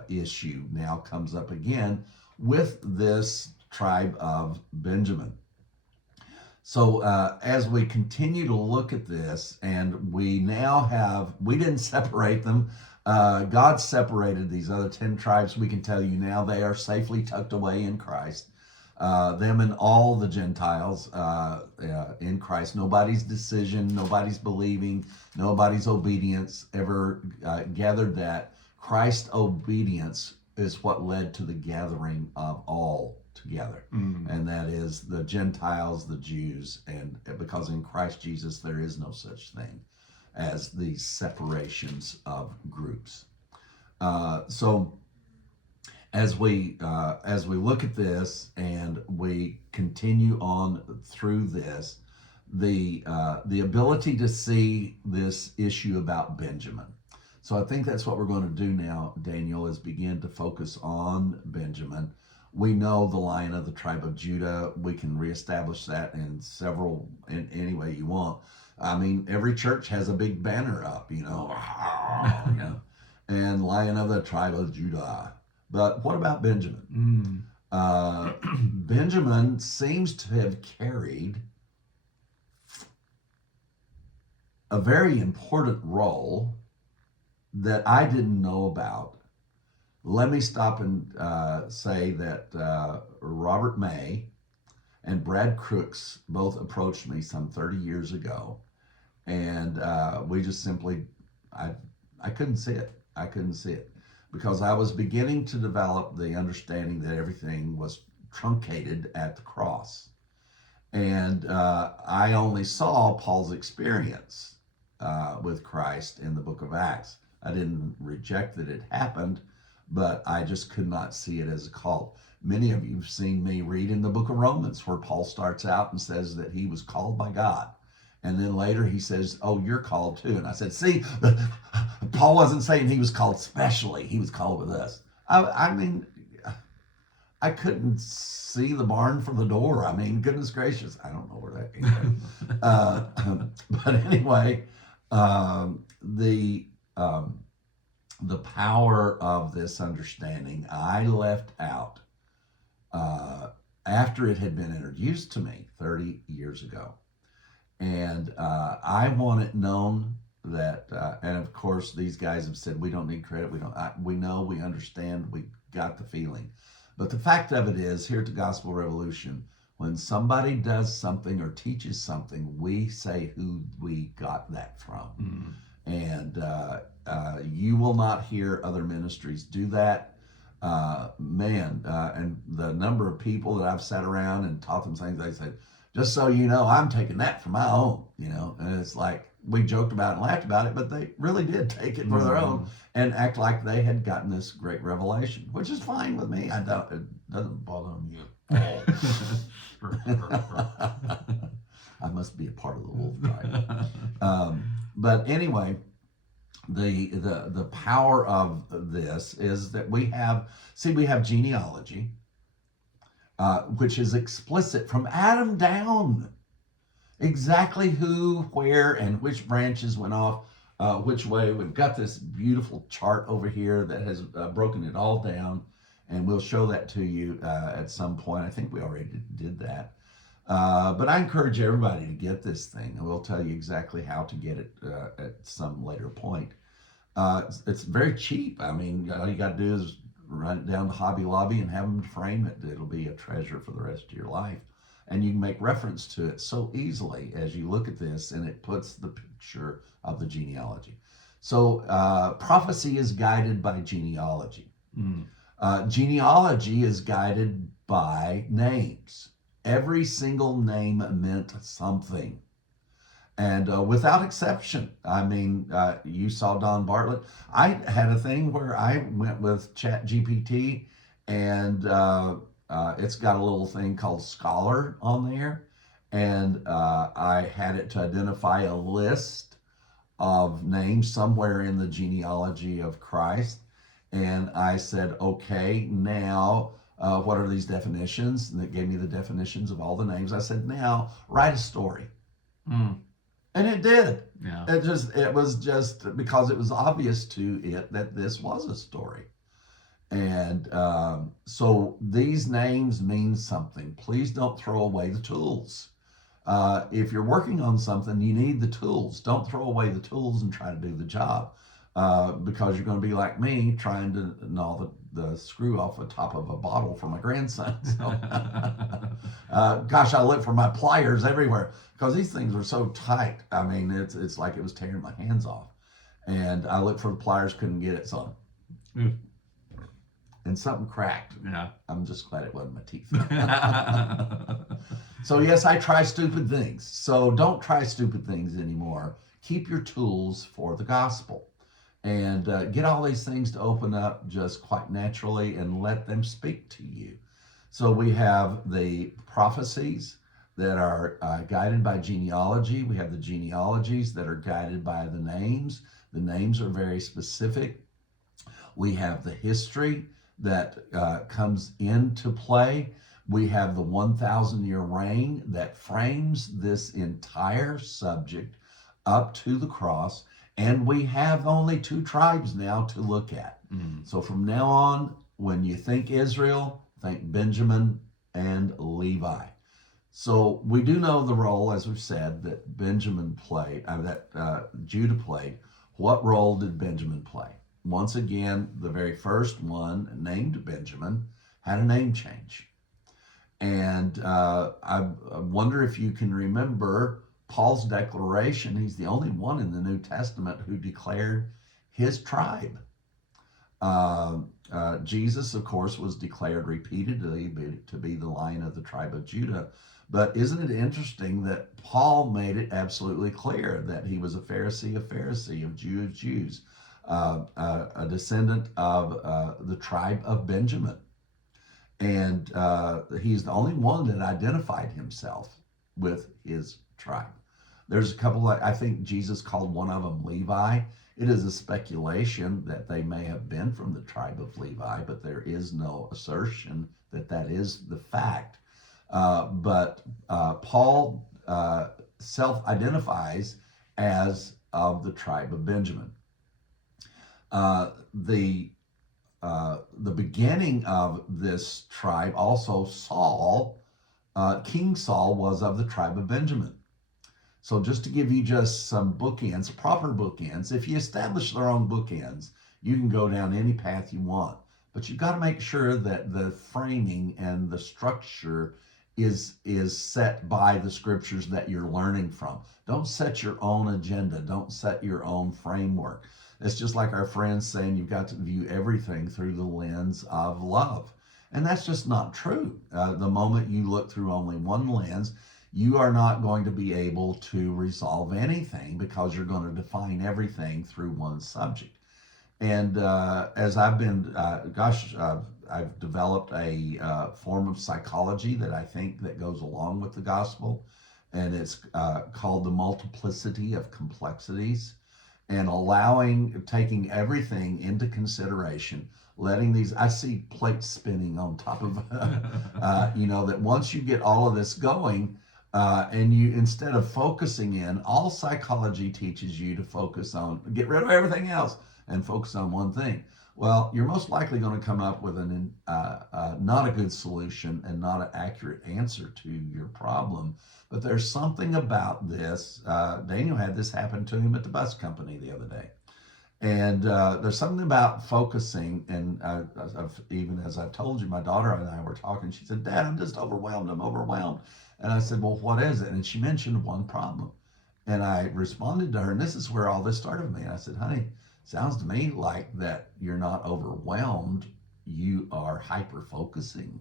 issue now comes up again with this tribe of Benjamin. So as we continue to look at this, and we didn't separate them. God separated these other 10 tribes. We can tell you now they are safely tucked away in Christ. Them and all the Gentiles in Christ. Nobody's decision, nobody's believing, nobody's obedience ever gathered that. Christ's obedience is what led to the gathering of all together. And that is the Gentiles, the Jews, and because in Christ Jesus there is no such thing as these separations of groups. So as we look at this and we continue on through this, the ability to see this issue about Benjamin. So I think that's what we're going to do now, Daniel, is begin to focus on Benjamin. We know the lion of the tribe of Judah. We can reestablish that in any way you want. I mean, every church has a big banner up, and lion of the tribe of Judah. But what about Benjamin? Benjamin seems to have carried a very important role that I didn't know about. Let me stop and say that Robert May and Brad Crooks both approached me some 30 years ago, and we just simply, I couldn't see it. I couldn't see it because I was beginning to develop the understanding that everything was truncated at the cross. And I only saw Paul's experience with Christ in the book of Acts. I didn't reject that it happened, but I just could not see it as a call. Many of you have seen me read in the book of Romans where Paul starts out and says that he was called by God. And then later he says, oh, you're called too. And I said, see, Paul wasn't saying he was called specially. He was called with us. I mean, I couldn't see the barn from the door. I mean, goodness gracious. I don't know where that came from. But anyway, The the power of this understanding I left out after it had been introduced to me 30 years ago. And I want it known that, and of course, these guys have said we don't need credit. We know, we understand, we got the feeling. But the fact of it is, here at the Gospel Revolution, when somebody does something or teaches something, we say who we got that from. And you will not hear other ministries do that. And the number of people that I've sat around and taught them things, they said, just so you know, I'm taking that for my own, and it's like we joked about it and laughed about it, but they really did take it for their own and act like they had gotten this great revelation, which is fine with me. It doesn't bother me at all. I must be a part of the wolf tribe. But anyway, the power of this is that we have genealogy, which is explicit from Adam down, exactly who, where, and which branches went off which way. We've got this beautiful chart over here that has broken it all down, and we'll show that to you at some point. I think we already did that. But I encourage everybody to get this thing, and we'll tell you exactly how to get it at some later point. It's very cheap. I mean, all you got to do is run it down to Hobby Lobby and have them frame it. It'll be a treasure for the rest of your life. And you can make reference to it so easily as you look at this, and it puts the picture of the genealogy. So prophecy is guided by genealogy. Genealogy is guided by names. Every single name meant something. And without exception. I mean, you saw Don Bartlett. I had a thing where I went with ChatGPT, and it's got a little thing called Scholar on there. And I had it to identify a list of names somewhere in the genealogy of Christ. And I said, okay, now what are these definitions? And it gave me the definitions of all the names. I said, now write a story. And it did. Yeah. It was just because it was obvious to it that this was a story. And so these names mean something. Please don't throw away the tools. If you're working on something, you need the tools. Don't throw away the tools and try to do the job, because you're going to be like me trying to gnaw the screw off the top of a bottle for my grandson. So, gosh, I look for my pliers everywhere because these things are so tight. I mean, it's like it was tearing my hands off. And I looked for the pliers, couldn't get it, so and something cracked. Yeah. I'm just glad it wasn't my teeth. So yes, I try stupid things. So don't try stupid things anymore. Keep your tools for the gospel. And get all these things to open up just quite naturally and let them speak to you. So we have the prophecies that are guided by genealogy. We have the genealogies that are guided by the names. The names are very specific. We have the history that comes into play. We have the 1,000-year reign that frames this entire subject up to the cross. And we have only 2 tribes now to look at. So from now on, when you think Israel, think Benjamin and Levi. So we do know the role, as we've said, that Benjamin played, that Judah played. What role did Benjamin play? Once again, the very first one, named Benjamin, had a name change. And I wonder if you can remember Paul's declaration. He's the only one in the New Testament who declared his tribe. Jesus, of course, was declared repeatedly to be the Lion of the tribe of Judah. But isn't it interesting that Paul made it absolutely clear that he was a Pharisee of Jews, a descendant of the tribe of Benjamin. And he's the only one that identified himself with his tribe. There's a couple I think Jesus called one of them Levi. It is a speculation that they may have been from the tribe of Levi, but there is no assertion that that is the fact. But Paul self-identifies as of the tribe of Benjamin. The beginning of this tribe, also Saul, King Saul was of the tribe of Benjamin. So just to give you just some bookends, proper bookends, if you establish their own bookends, you can go down any path you want. But you've got to make sure that the framing and the structure is set by the scriptures that you're learning from. Don't set your own agenda. Don't set your own framework. It's just like our friends saying you've got to view everything through the lens of love. And that's just not true. The moment you look through only one lens, you are not going to be able to resolve anything because you're going to define everything through one subject. And as I've been, I've developed a form of psychology that I think that goes along with the gospel, and it's called the multiplicity of complexities, and taking everything into consideration, letting these, I see plates spinning on top of, that once you get all of this going, and you, instead of focusing in, all psychology teaches you to focus on, get rid of everything else and focus on one thing. Well, you're most likely going to come up with not a good solution and not an accurate answer to your problem. But there's something about this. Daniel had this happen to him at the bus company the other day. And there's something about focusing, and even as I've told you, my daughter and I were talking, she said, Dad, I'm just overwhelmed. I'm overwhelmed. And I said, well, what is it? And she mentioned one problem. And I responded to her, and this is where all this started with me. And I said, honey, sounds to me like that you're not overwhelmed. You are hyper-focusing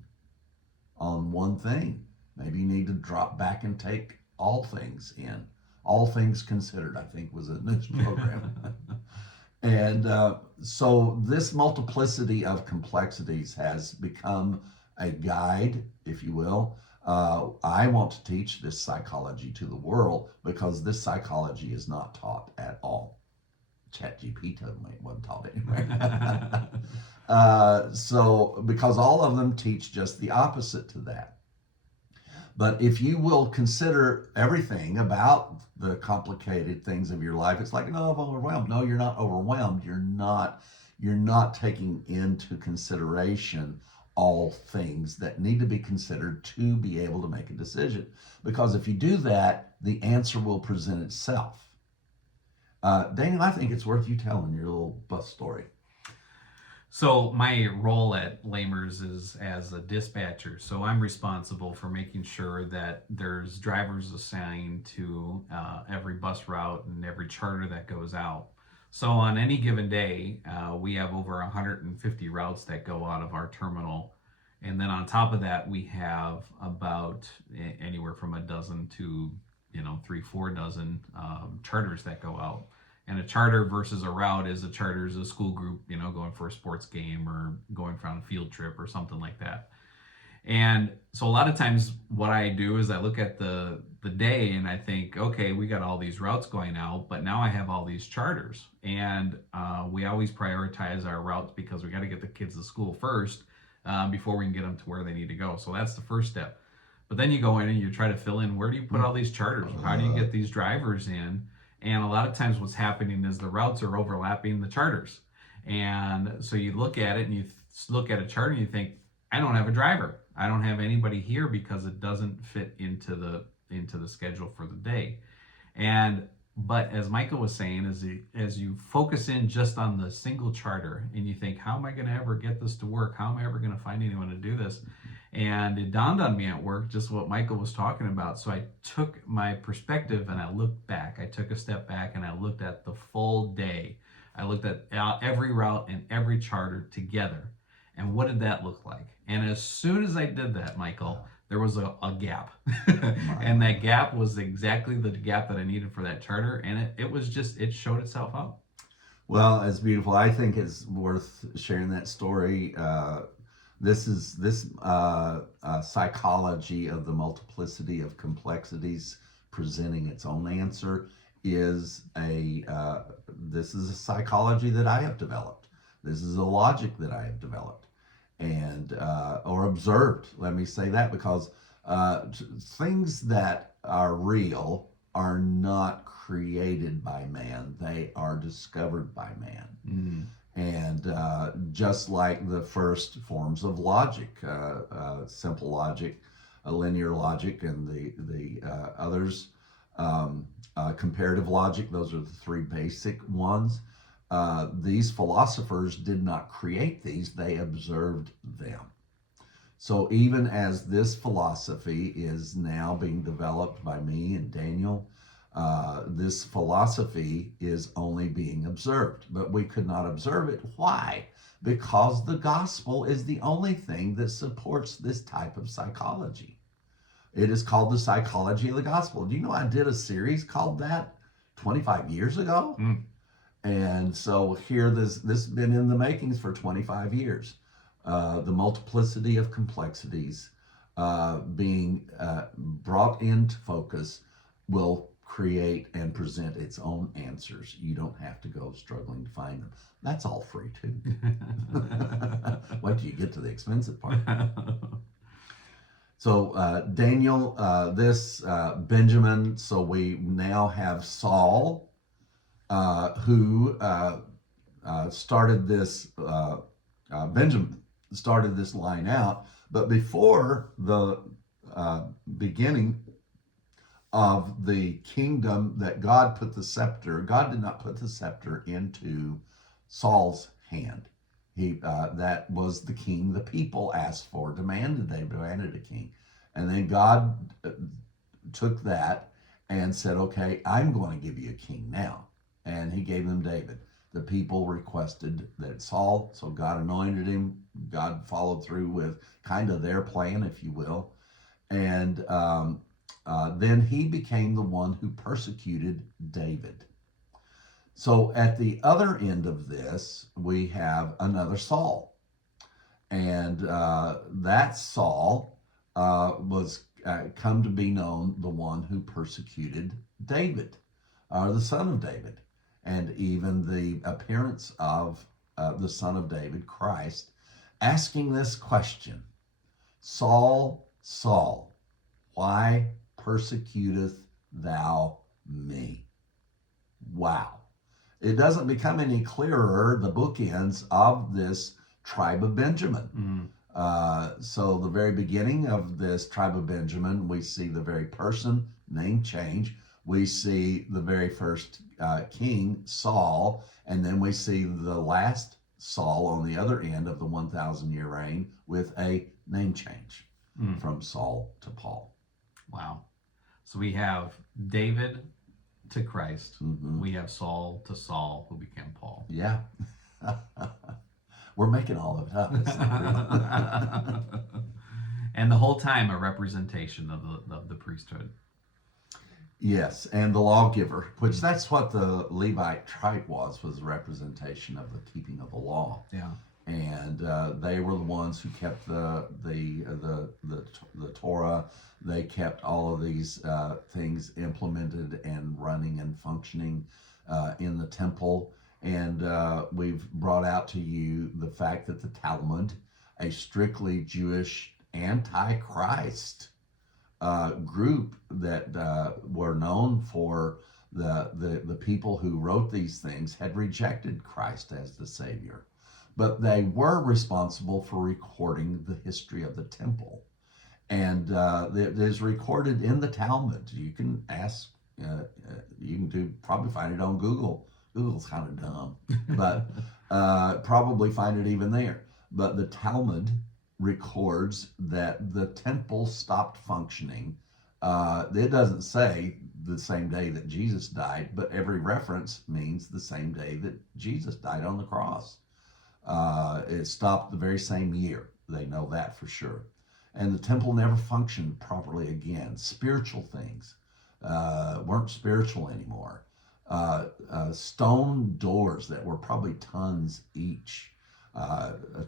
on one thing. Maybe you need to drop back and take all things in. All Things Considered, I think, was a news program. And so this multiplicity of complexities has become a guide, if you will. I want to teach this psychology to the world because this psychology is not taught at all. ChatGPT wasn't taught anyway. So because all of them teach just the opposite to that. But if you will consider everything about the complicated things of your life, it's like, no, I'm overwhelmed. No, you're not overwhelmed. You're not taking into consideration all things that need to be considered to be able to make a decision. Because if you do that, the answer will present itself. Daniel, I think it's worth you telling your little bus story. So my role at Lamers is as a dispatcher. So I'm responsible for making sure that there's drivers assigned to every bus route and every charter that goes out. So on any given day, we have over 150 routes that go out of our terminal. And then on top of that, we have about anywhere from a dozen to 3-4 dozen charters that go out. And a charter versus a route is a school group, going for a sports game or going for a field trip or something like that. And so a lot of times what I do is I look at the day and I think, okay, we got all these routes going out, but now I have all these charters. And we always prioritize our routes because we got to get the kids to school first before we can get them to where they need to go. So that's the first step. But then you go in and you try to fill in, where do you put all these charters? How do you get these drivers in? And a lot of times what's happening is the routes are overlapping the charters. And so you look at it and you look at a charter and you think, I don't have a driver. I don't have anybody here because it doesn't fit into the schedule for the day. But as Michael was saying, as you focus in just on the single charter and you think, how am I going to ever get this to work? How am I ever going to find anyone to do this? And it dawned on me at work just what Michael was talking about. So I took my perspective and I looked back. I took a step back and I looked at the full day. I looked at every route and every charter together. And what did that look like? And as soon as I did that, Michael, there was a gap. And that gap was exactly the gap that I needed for that charter. And it showed itself out. Well, it's beautiful. I think it's worth sharing that story. This psychology of the multiplicity of complexities presenting its own answer is this is a psychology that I have developed. This is a logic that I have developed and or observed. Let me say that because things that are real are not created by man, they are discovered by man. Mm. And just like the first forms of logic, simple logic, linear logic, and the others, comparative logic, those are the three basic ones. These philosophers did not create these, they observed them. So even as this philosophy is now being developed by me and Daniel, this philosophy is only being observed, but we could not observe it. Why? Because the gospel is the only thing that supports this type of psychology. It is called the psychology of the gospel. Do you know I did a series called that 25 years ago? Mm. And so here, this has been in the makings for 25 years. The multiplicity of complexities being brought into focus will create and present its own answers. You don't have to go struggling to find them. That's all free too. Wait till you get to the expensive part. So Daniel, this Benjamin, so we now have Saul, who started this, Benjamin started this line out, but before the beginning of the kingdom that God put the scepter, God did not put the scepter into Saul's hand. That was the king the people asked for, demanded a king. And then God took that and said, okay, I'm going to give you a king now. And he gave them David. The people requested that Saul, so God anointed him. God followed through with kind of their plan, if you will. And then he became the one who persecuted David. So at the other end of this, we have another Saul. And that Saul was come to be known the one who persecuted David, the son of David. And even the appearance of the Son of David, Christ, asking this question, Saul, Saul, why persecutest thou me? Wow. It doesn't become any clearer, the bookends of this tribe of Benjamin. Mm. So the very beginning of this tribe of Benjamin, we see the very person, name change. We see the very first king, Saul, and then we see the last Saul on the other end of the 1,000-year reign with a name change from Saul to Paul. Wow. So we have David to Christ. Mm-hmm. We have Saul to Saul, who became Paul. Yeah. We're making all of it up. It's not real. And the whole time a representation of the priesthood. Yes, and the lawgiver, which that's what the Levite tribe was a representation of the keeping of the law. Yeah. And they were the ones who kept the Torah. They kept all of these things implemented and running and functioning in the temple. And we've brought out to you the fact that the Talmud, a strictly Jewish anti-Christ group that were known for the people who wrote these things, had rejected Christ as the Savior. But they were responsible for recording the history of the temple. And it is recorded in the Talmud. You can ask, you can probably find it on Google. Google's kind of dumb, but probably find it even there. But the Talmud records that the temple stopped functioning. It doesn't say the same day that Jesus died, but every reference means the same day that Jesus died on the cross. It stopped the very same year. They know that for sure. And the temple never functioned properly again. Spiritual things weren't spiritual anymore. Stone doors that were probably tons each.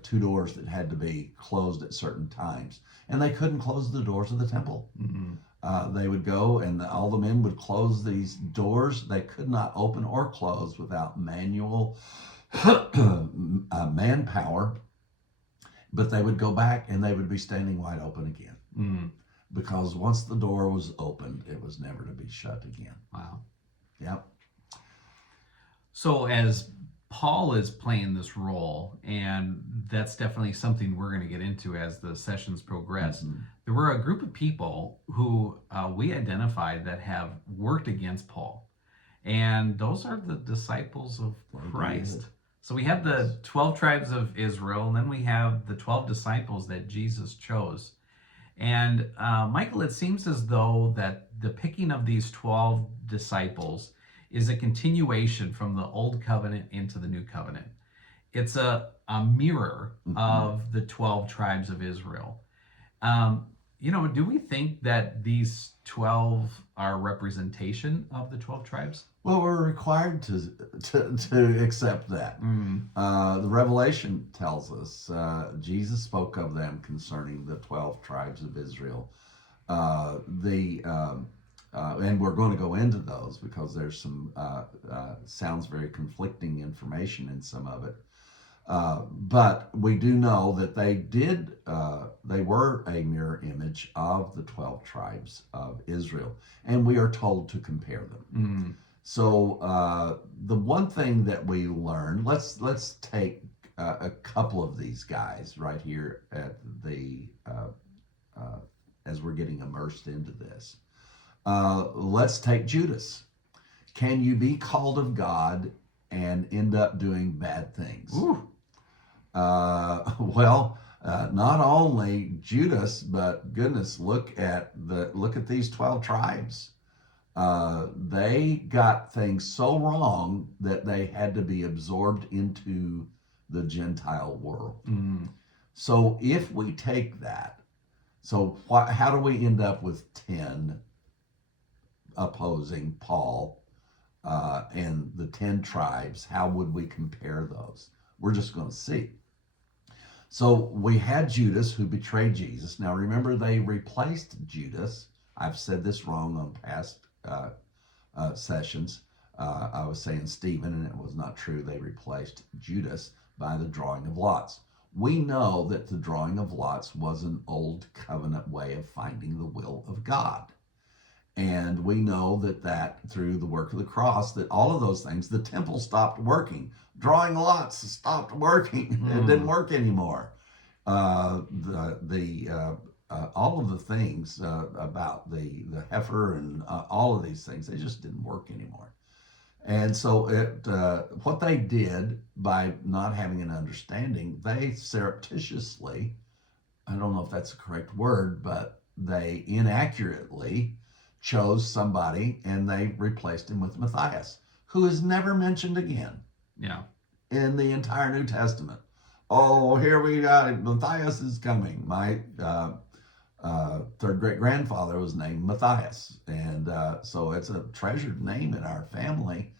2 doors that had to be closed at certain times. And they couldn't close the doors of the temple. Mm-hmm. They would go and all the men would close these doors. They could not open or close without manual manpower. But they would go back and they would be standing wide open again. Mm-hmm. because once the door was opened, it was never to be shut again. Wow. Yep. So as Paul is playing this role, and that's definitely something we're going to get into as the sessions progress, there were a group of people who we identified that have worked against Paul. And those are the disciples of Christ. So we have the 12 tribes of Israel, and then we have the 12 disciples that Jesus chose. And Michael, it seems as though that the picking of these 12 disciples is a continuation from the old covenant into the new covenant. It's a mirror of the 12 tribes of Israel. Do we think that these 12 are representation of the 12 tribes? Well, we're required to accept that. The Revelation tells us, Jesus spoke of them concerning the 12 tribes of Israel. And we're going to go into those because there's some sounds very conflicting information in some of it. But we do know that they were a mirror image of the 12 tribes of Israel, and we are told to compare them. So the one thing that we learn, let's take a couple of these guys right here at the as we're getting immersed into this. Let's take Judas. Can you be called of God and end up doing bad things? Not only Judas, but goodness, look at these 12 tribes. They got things so wrong that they had to be absorbed into the Gentile world. So if we take that, how do we end up with 10 opposing Paul and the 10 tribes? How would we compare those? We're just going to see. So we had Judas who betrayed Jesus. Now remember, they replaced Judas. I've said this wrong on past sessions. I was saying Stephen, and it was not true. They replaced Judas by the drawing of lots. We know that the drawing of lots was an old covenant way of finding the will of God. And we know that through the work of the cross, that all of those things, the temple stopped working. Drawing lots stopped working. It didn't work anymore. All of the things about the heifer and all of these things, they just didn't work anymore. And so what they did by not having an understanding, they surreptitiously, I don't know if that's the correct word, but they inaccurately chose somebody and they replaced him with Matthias, who is never mentioned again in the entire New Testament. Oh, here we got it. Matthias is coming. My third great grandfather was named Matthias, and so it's a treasured name in our family.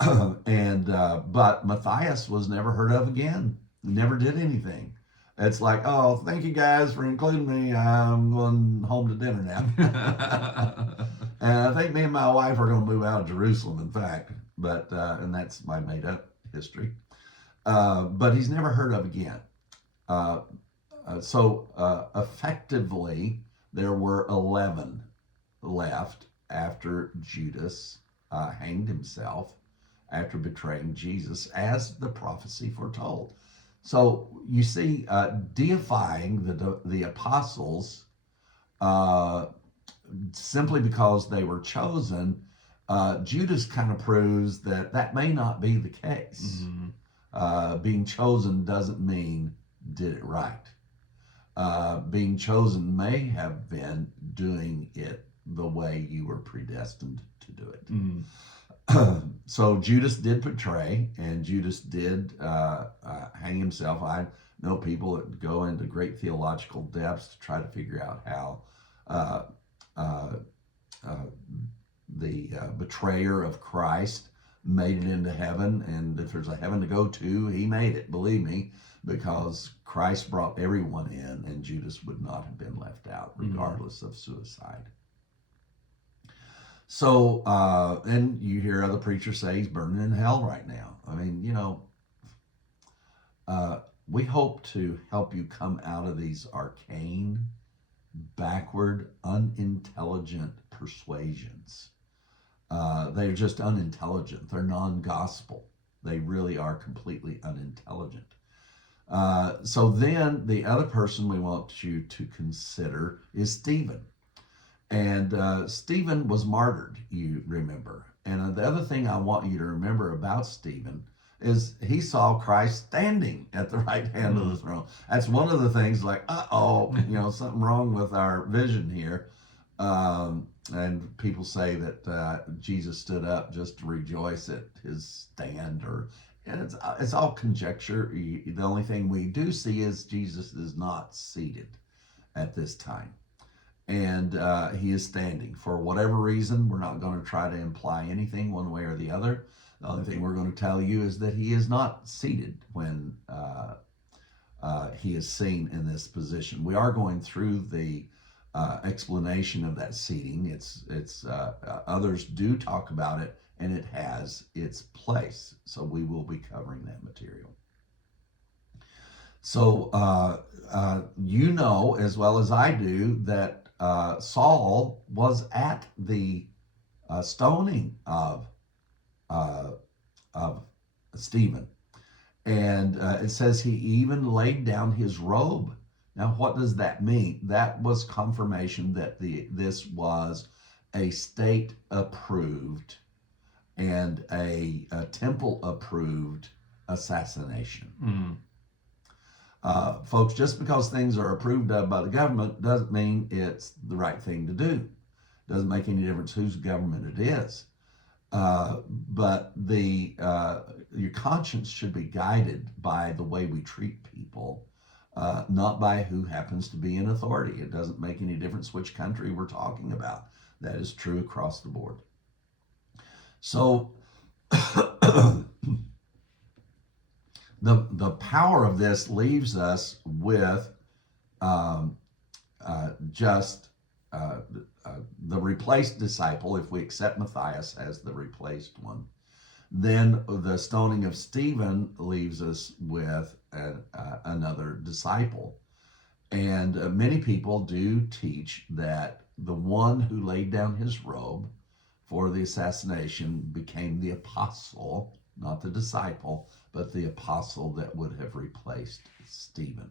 But Matthias was never heard of again. Never did anything. It's like, oh, thank you guys for including me. I'm going home to dinner now. And I think me and my wife are going to move out of Jerusalem, in fact. But and that's my made-up history. But he's never heard of again. So effectively, there were 11 left after Judas hanged himself after betraying Jesus, as the prophecy foretold. So you see, deifying the apostles simply because they were chosen, Judas kind of proves that may not be the case. Being chosen doesn't mean did it right. Being chosen may have been doing it the way you were predestined to do it. So Judas did betray, and Judas did hang himself. I know people that go into great theological depths to try to figure out how the betrayer of Christ made it into heaven, and if there's a heaven to go to, he made it, believe me, because Christ brought everyone in, and Judas would not have been left out, regardless of suicide. So, and you hear other preachers say he's burning in hell right now. I mean, we hope to help you come out of these arcane backward, unintelligent persuasions. They're just unintelligent. They're non-gospel. They really are completely unintelligent. So then the other person we want you to consider is Stephen. And Stephen was martyred, you remember. And the other thing I want you to remember about Stephen is he saw Christ standing at the right hand of the throne. That's one of the things like, something wrong with our vision here. And people say that Jesus stood up just to rejoice at his stand, and it's all conjecture. The only thing we do see is Jesus is not seated at this time, and he is standing for whatever reason. We're not going to try to imply anything one way or the other. The only thing we're going to tell you is that he is not seated when he is seen in this position. We are going through the explanation of that seating. It's others do talk about it, and it has its place. So we will be covering that material. So you know as well as I do that Saul was at the stoning of Stephen, and it says he even laid down his robe. Now, what does that mean? That was confirmation that this was a state-approved and a temple-approved assassination. Folks, just because things are approved of by the government doesn't mean it's the right thing to do. Doesn't make any difference whose government it is. But your conscience should be guided by the way we treat people, not by who happens to be in authority. It doesn't make any difference which country we're talking about. That is true across the board. So the power of this leaves us with just the replaced disciple. If we accept Matthias as the replaced one, then the stoning of Stephen leaves us with another disciple. And many people do teach that the one who laid down his robe for the assassination became the apostle, not the disciple, but the apostle that would have replaced Stephen.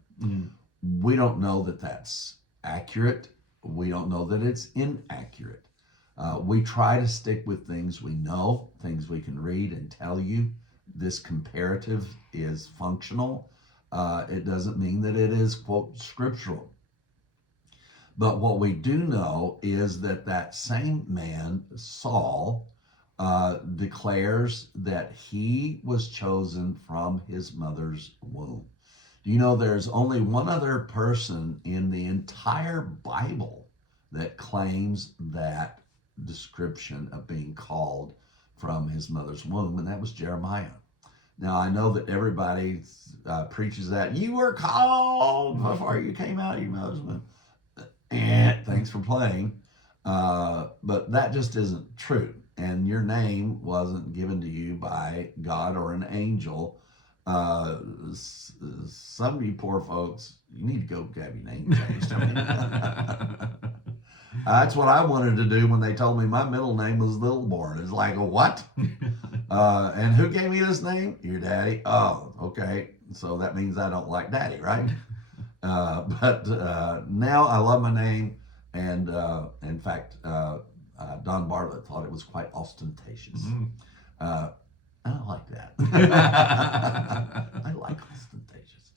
We don't know that that's accurate. We don't know that it's inaccurate. We try to stick with things we know, things we can read and tell you. This comparative is functional. It doesn't mean that it is, quote, scriptural. But what we do know is that same man, Saul, declares that he was chosen from his mother's womb. Do you know there's only one other person in the entire Bible that claims that description of being called from his mother's womb, and that was Jeremiah. Now, I know that everybody preaches that you were called before you came out of your mother's womb. Thanks for playing. But that just isn't true. And your name wasn't given to you by God or an angel. Some of you poor folks, you need to go have your name changed. That's what I wanted to do when they told me my middle name was Littleborn. It's like, what? And who gave me this name? Your daddy. Oh, okay. So that means I don't like daddy, right? But now I love my name. And in fact, Don Bartlett thought it was quite ostentatious. I don't like that. I like ostentatious.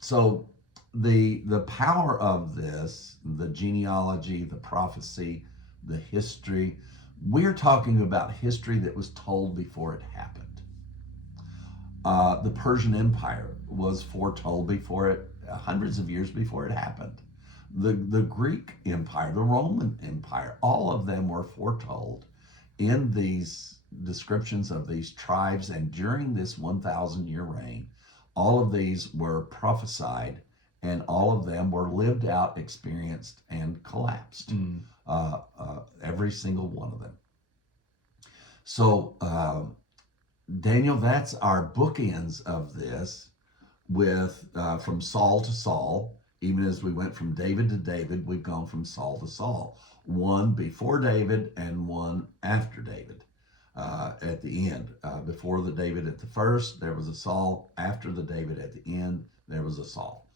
So the power of this, the genealogy, the prophecy, the history, we're talking about history that was told before it happened. The Persian Empire was foretold before it, hundreds of years before it happened. The Greek Empire, the Roman Empire, all of them were foretold in these descriptions of these tribes, and during this 1,000-year reign, all of these were prophesied, and all of them were lived out, experienced, and collapsed. Every single one of them. So, Daniel, that's our bookends of this, with from Saul to Saul, Even as we went from David to David, we've gone from Saul to Saul. One before David and one after David. At the end, before the David at the first, there was a Saul. After the David at the end, there was a Saul.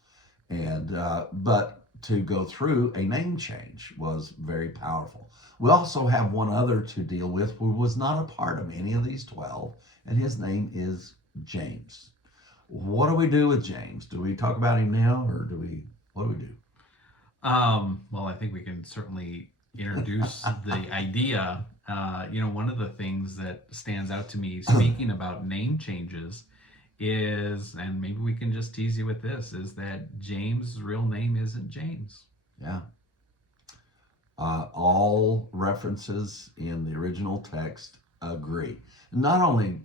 And but to go through a name change was very powerful. We also have one other to deal with who was not a part of any of these 12, and his name is James. What do we do with James? Do we talk about him now, or what do we do? Well, I think we can certainly introduce the idea. One of the things that stands out to me, speaking about name changes, is, and maybe we can just tease you with this, is that James' real name isn't James. Yeah. All references in the original text agree. Not only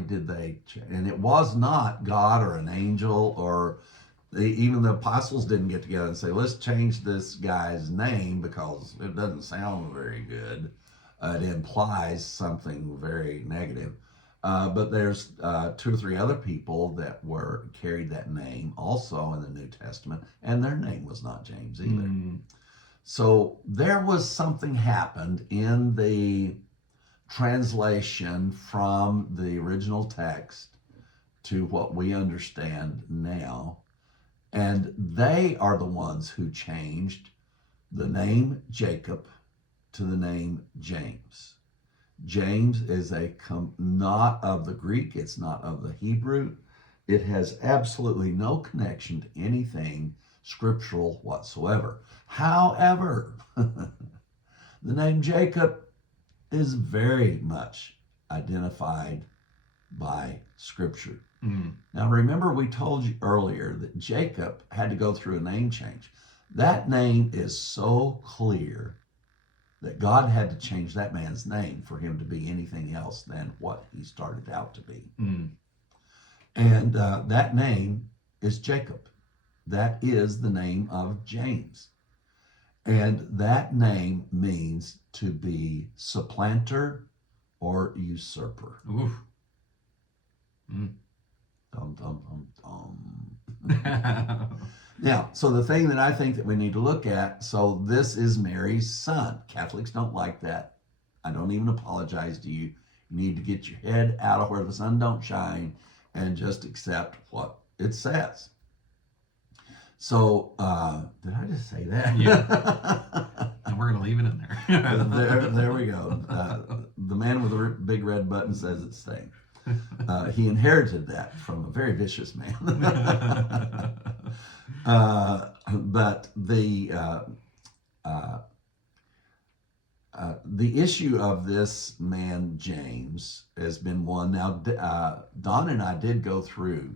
did they, and it was not God or an angel, or even the apostles didn't get together and say, let's change this guy's name because it doesn't sound very good. It implies something very negative. But there's 2 or 3 other people that carried that name also in the New Testament, and their name was not James either. So there was something happened in the translation from the original text to what we understand now. And they are the ones who changed the name Jacob to the name James. James is not of the Greek, it's not of the Hebrew. It has absolutely no connection to anything scriptural whatsoever. However, the name Jacob is very much identified by Scripture. Now, remember, we told you earlier that Jacob had to go through a name change. That name is so clear that God had to change that man's name for him to be anything else than what he started out to be. And that name is Jacob. That is the name of James. And that name means to be supplanter or usurper. Oof. Dum, dum, dum, dum. Now, so the thing that I think that we need to look at, so this is Mary's son. Catholics don't like that. I don't even apologize to you. You need to get your head out of where the sun don't shine and just accept what it says. So, did I just say that? Yeah. And we're going to leave it in there. there we go. The man with the big red button says it's staying. He inherited that from a very vicious man. But the issue of this man, James, has been one. Now, Don and I did go through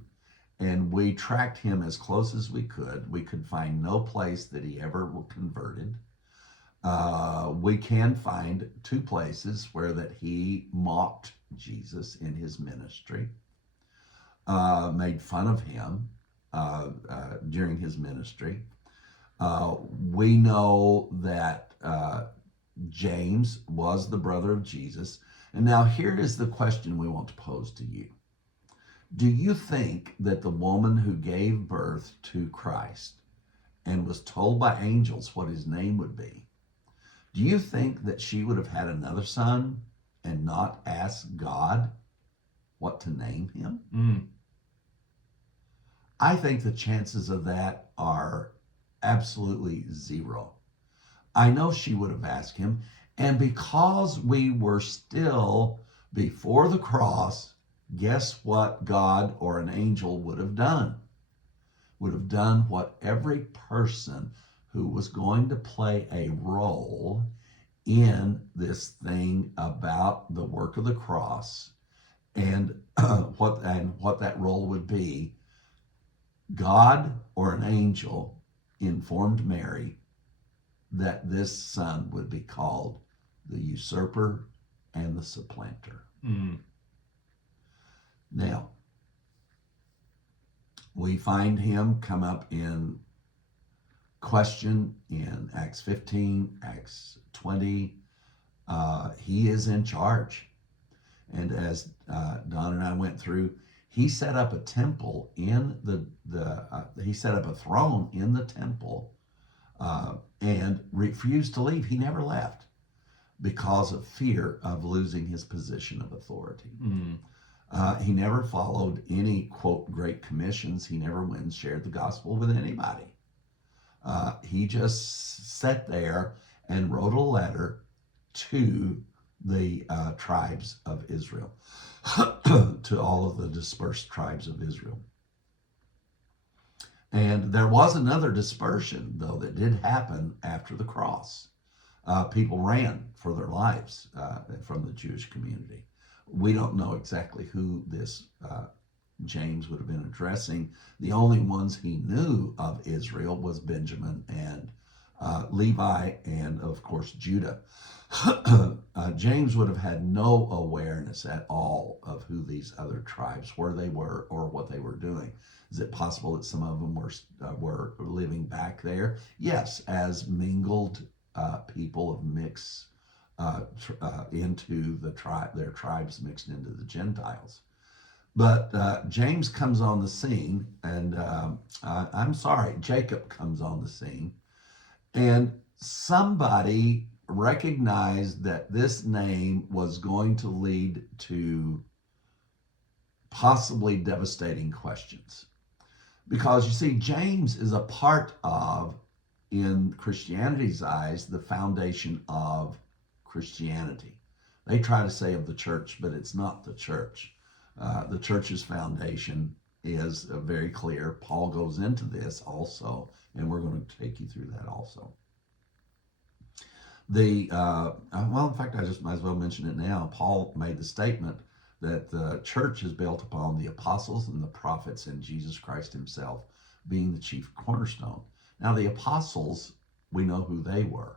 and we tracked him as close as we could. We could find no place that he ever converted. We can find 2 places where that he mocked Jesus in his ministry, made fun of him during his ministry. We know that James was the brother of Jesus. And now here is the question we want to pose to you. Do you think that the woman who gave birth to Christ and was told by angels what his name would be, do you think that she would have had another son and not asked God what to name him? I think the chances of that are absolutely 0. I know she would have asked him, and because we were still before the cross, guess what God or an angel would have done? Would have done what every person who was going to play a role in this thing about the work of the cross and what that role would be. God or an angel informed Mary that this son would be called the usurper and the supplanter. Now, we find him come up in question in Acts 15, Acts 20. He is in charge. And as Don and I went through, He set up a temple in he set up a throne in the temple and refused to leave. He never left because of fear of losing his position of authority. Mm. He never followed any, quote, great commissions. He never went and shared the gospel with anybody. He just sat there and wrote a letter to the tribes of Israel, to all of the dispersed tribes of Israel. And there was another dispersion, though, that did happen after the cross. People ran for their lives from the Jewish community. We don't know exactly who this James would have been addressing. The only ones he knew of Israel was Benjamin and Levi and, of course, Judah. James would have had no awareness at all of who these other tribes, where they were, or what they were doing. Is it possible that some of them were living back there? Yes, as mingled people of mix into their tribes mixed into the Gentiles. But James comes on the scene, and I'm sorry, Jacob comes on the scene, and somebody recognized that this name was going to lead to possibly devastating questions. Because you see, James is a part of, in Christianity's eyes, the foundation of Christianity. They try to say of the church, but it's not the church. The church's foundation is very clear. Paul goes into this also, and we're going to take you through that also. Well, in fact, I just might as well mention it now. Paul made the statement that the church is built upon the apostles and the prophets and Jesus Christ himself being the chief cornerstone. Now, the apostles, we know who they were.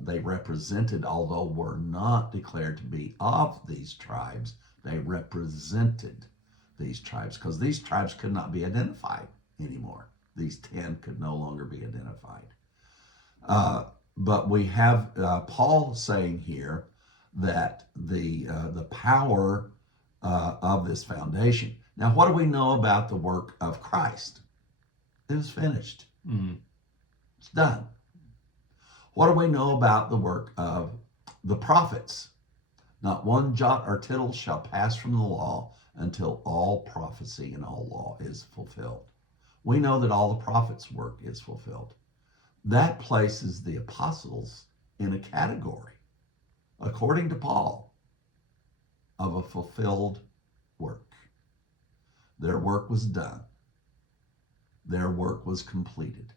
They represented, although were not declared to be of these tribes, they represented these tribes, because these tribes could not be identified anymore. These 10 could no longer be identified. But we have Paul saying here that the power of this foundation. Now, what do we know about the work of Christ? It is finished. Mm. It's done. What do we know about the work of the prophets? Not one jot or tittle shall pass from the law until all prophecy and all law is fulfilled. We know that all the prophets' work is fulfilled. That places the apostles in a category, according to Paul, of a fulfilled work. Their work was done. Their work was completed.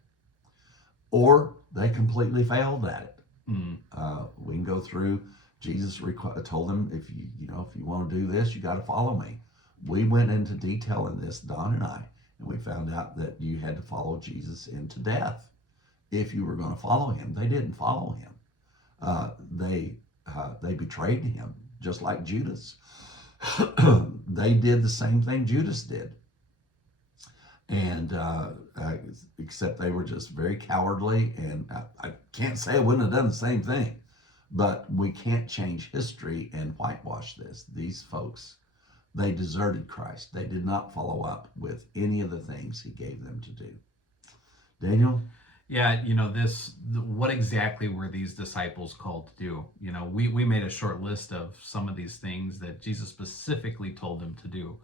Or they completely failed at it. Mm. We can go through. Jesus told them, if you want to do this, you got to follow me. We went into detail in this, Don and I, and we found out that you had to follow Jesus into death if you were going to follow him. They didn't follow him. They betrayed him, just like Judas. They did the same thing Judas did. And except they were just very cowardly, and I can't say I wouldn't have done the same thing, but we can't change history and whitewash this. These folks, they deserted Christ. They did not follow up with any of the things he gave them to do. Daniel? Yeah, what exactly were these disciples called to do? We made a short list of some of these things that Jesus specifically told them to do.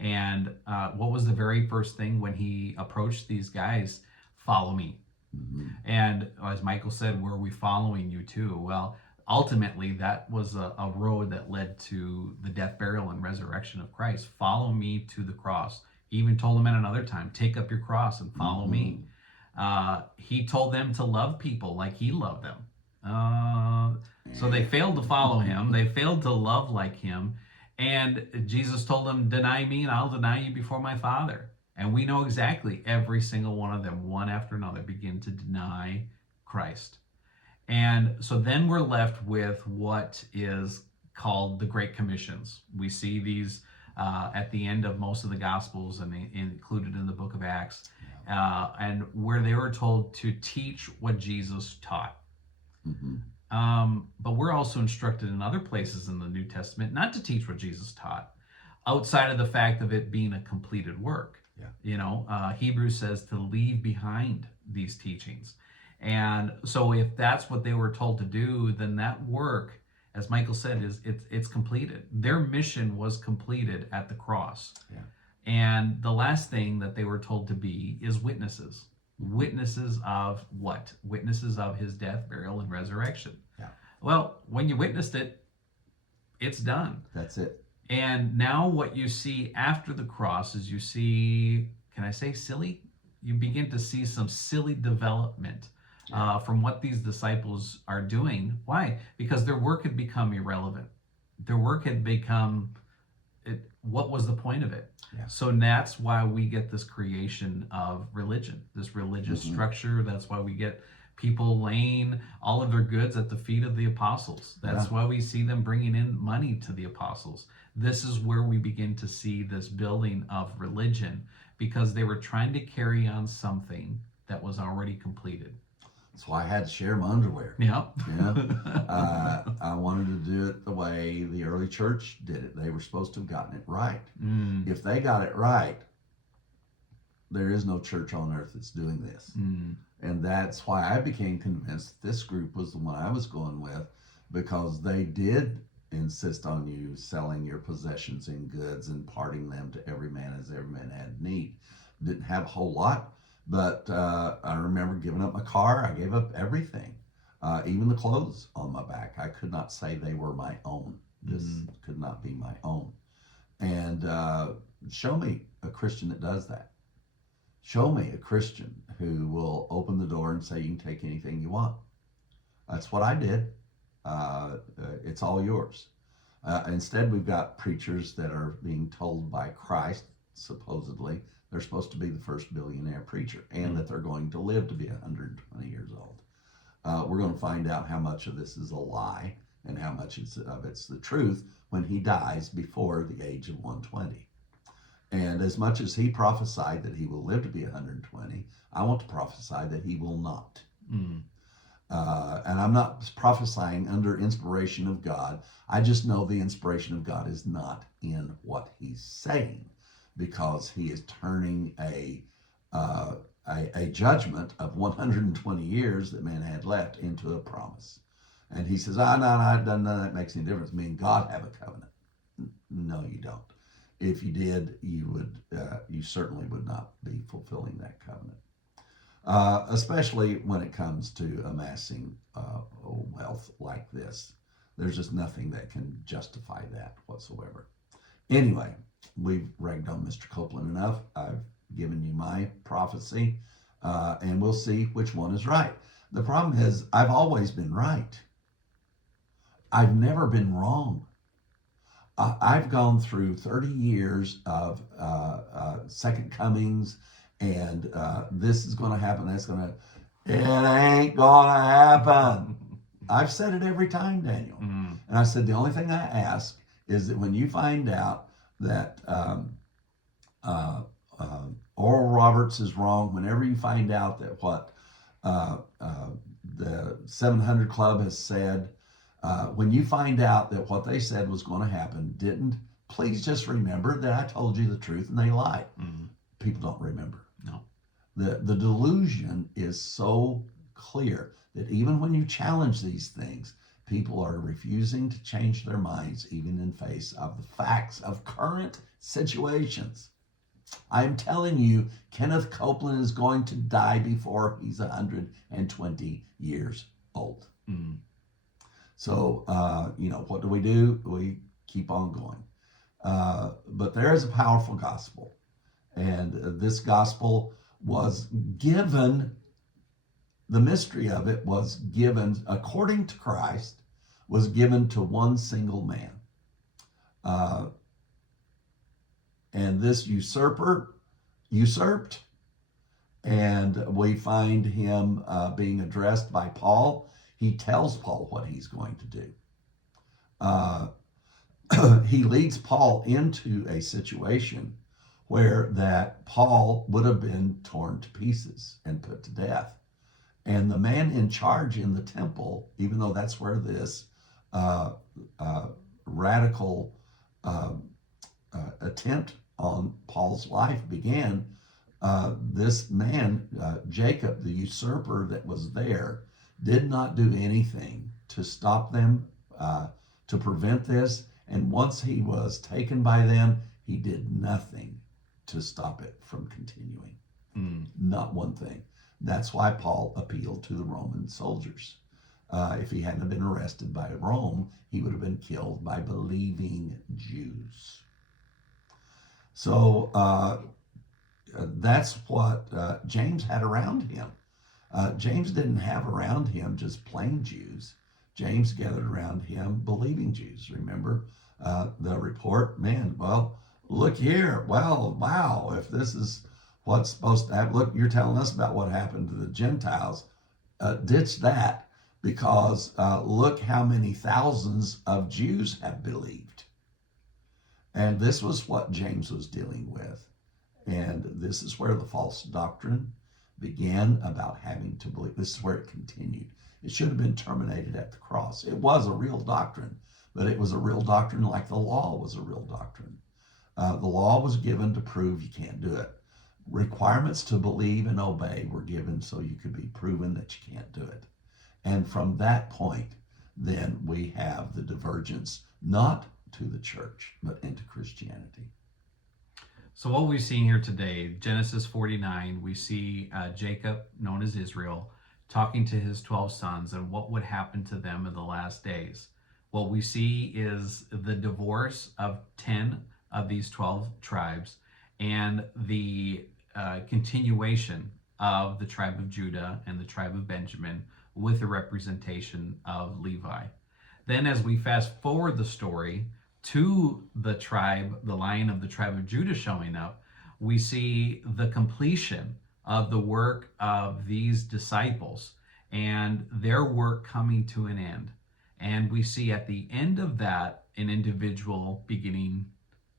And what was the very first thing when he approached these guys? Follow me. Mm-hmm. And as Michael said, were we following you too? Well, ultimately, that was a road that led to the death, burial, and resurrection of Christ. Follow me to the cross. He even told them at another time, take up your cross and follow Mm-hmm. me. He told them to love people like he loved them. So they failed to follow him. They failed to love like him. And Jesus told them, deny me and I'll deny you before my Father. And we know exactly every single one of them, one after another, begin to deny Christ. And so then we're left with what is called the Great Commissions. We see these at the end of most of the Gospels and included in the book of Acts, and where they were told to teach what Jesus taught. Mm-hmm. But we're also instructed in other places in the New Testament not to teach what Jesus taught. outside of the fact of it being a completed work. Yeah. You know, Hebrews says to leave behind these teachings. And so if that's what they were told to do, then that work, as Michael said, it's completed. Their mission was completed at the cross. Yeah. And the last thing that they were told to be is witnesses. Witnesses of what? Witnesses of his death, burial, and resurrection. Yeah. Well, when you witnessed it, it's done. That's it. And now what you see after the cross is you see, can I say silly? You begin to see some silly development from what these disciples are doing. Why? Because their work had become irrelevant. Their work had become, what was the point of it? Yeah. So that's why we get this creation of religion, this religious structure. That's why we get people laying all of their goods at the feet of the apostles. That's why we see them bringing in money to the apostles. This is where we begin to see this building of religion, because they were trying to carry on something that was already completed. That's why I had to share my underwear. Yeah. I wanted to do it the way the early church did it. They were supposed to have gotten it right. If they got it right, there is no church on earth that's doing this. And that's why I became convinced this group was the one I was going with, because they did insist on you selling your possessions and goods and parting them to every man as every man had need. Didn't have a whole lot, but I remember giving up my car. I gave up everything, even the clothes on my back. I could not say they were my own. This could not be my own. And show me a Christian that does that. Show me a Christian who will open the door and say, you can take anything you want. That's what I did. It's all yours. Instead, we've got preachers that are being told by Christ, supposedly, they're supposed to be the first billionaire preacher, and that they're going to live to be 120 years old. We're going to find out how much of this is a lie and how much of it's the truth when he dies before the age of 120. And as much as he prophesied that he will live to be 120, I want to prophesy that he will not. And I'm not prophesying under inspiration of God. I just know the inspiration of God is not in what he's saying, because he is turning a judgment of 120 years that man had left into a promise. And he says, no, none of that makes any difference. Me and God have a covenant. No, you don't. If you did, you certainly would not be fulfilling that covenant. Especially when it comes to amassing wealth like this. There's just nothing that can justify that whatsoever. Anyway, we've ragged on Mr. Copeland enough. I've given you my prophecy, and we'll see which one is right. The problem is, I've always been right. I've never been wrong. I've gone through 30 years of second comings, and this is going to happen, that's going to, it ain't going to happen. I've said it every time, Daniel. And I said, the only thing I ask is that when you find out that Oral Roberts is wrong, whenever you find out that what the 700 Club has said, when you find out that what they said was going to happen didn't, please just remember that I told you the truth and they lied. People don't remember. No. The delusion is so clear that even when you challenge these things, people are refusing to change their minds, even in face of the facts of current situations. I'm telling you, Kenneth Copeland is going to die before he's 120 years old. So, what do? We keep on going. But there is a powerful gospel. And this gospel was given, the mystery of it was given, according to Christ, was given to one single man. And this usurper usurped, and we find him being addressed by Paul. He tells Paul what he's going to do. He leads Paul into a situation where that Paul would have been torn to pieces and put to death. And the man in charge in the temple, even though that's where this radical attempt on Paul's life began, this man, Jacob, the usurper that was there, did not do anything to stop them, to prevent this. And once he was taken by them, he did nothing to stop it from continuing. Not one thing. That's why Paul appealed to the Roman soldiers. If he hadn't been arrested by Rome, he would have been killed by believing Jews. So that's what James had around him. James didn't have around him just plain Jews. James gathered around him believing Jews. Remember the report? Man, well, look here. Well, wow, if this is what's supposed to happen, look, you're telling us about what happened to the Gentiles. Ditch that, because look how many thousands of Jews have believed. And this was what James was dealing with. And this is where the false doctrine began about having to believe. This is where it continued. It should have been terminated at the cross. It was a real doctrine, but it was a real doctrine like the law was a real doctrine. The law was given to prove you can't do it. Requirements to believe and obey were given so you could be proven that you can't do it. And from that point, then we have the divergence, not to the church, but into Christianity. So what we've seen here today, Genesis 49, we see Jacob, known as Israel, talking to his 12 sons and what would happen to them in the last days. What we see is the divorce of 10 of these 12 tribes and the continuation of the tribe of Judah and the tribe of Benjamin with the representation of Levi. Then as we fast forward the story to the tribe, the lion of the tribe of Judah showing up, we see the completion of the work of these disciples and their work coming to an end. And we see at the end of that, an individual beginning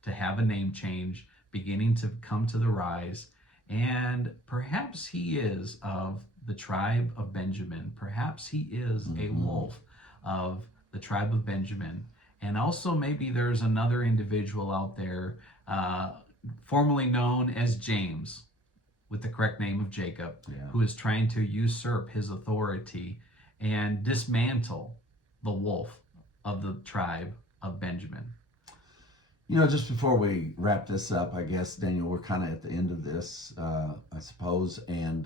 to have a name change, beginning to come to the rise. And perhaps he is of the tribe of Benjamin. Perhaps he is a wolf of the tribe of Benjamin. And also maybe there's another individual out there, formerly known as James, with the correct name of Jacob, who is trying to usurp his authority and dismantle the wolf of the tribe of Benjamin. You know, just before we wrap this up, I guess, Daniel, we're kind of at the end of this, I suppose, and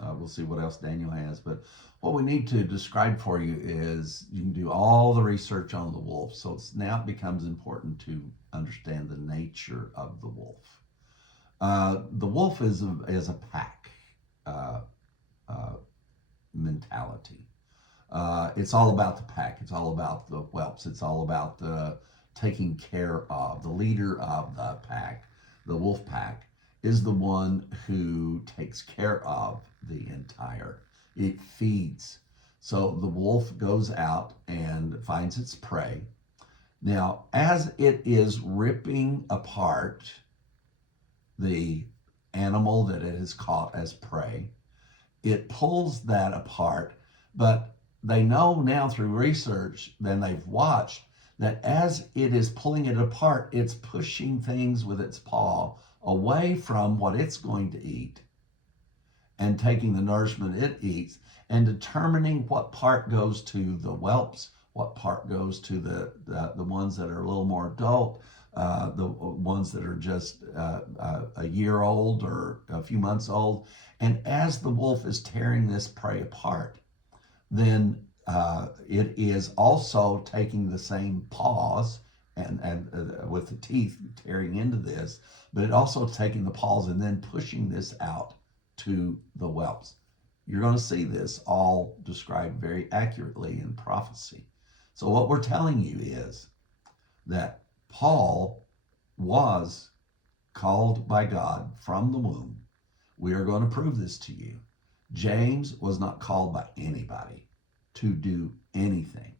we'll see what else Daniel has. But what we need to describe for you is you can do all the research on the wolf. So now it becomes important to understand the nature of the wolf. The wolf is a pack mentality. It's all about the pack. It's all about the whelps. It's all about the taking care of. The leader of the pack, the wolf pack, is the one who takes care of the entire. It feeds. So the wolf goes out and finds its prey. Now, as it is ripping apart the animal that it has caught as prey, it pulls that apart, but they know now through research, then they've watched, that as it is pulling it apart, it's pushing things with its paw away from what it's going to eat and taking the nourishment it eats and determining what part goes to the whelps, what part goes to the ones that are a little more adult, the ones that are just a year old or a few months old. And as the wolf is tearing this prey apart, then it is also taking the same paws and with the teeth tearing into this, but it also taking the paws and then pushing this out to the whelps. You're going to see this all described very accurately in prophecy. So what we're telling you is that Paul was called by God from the womb. We are going to prove this to you. James was not called by anybody to do anything.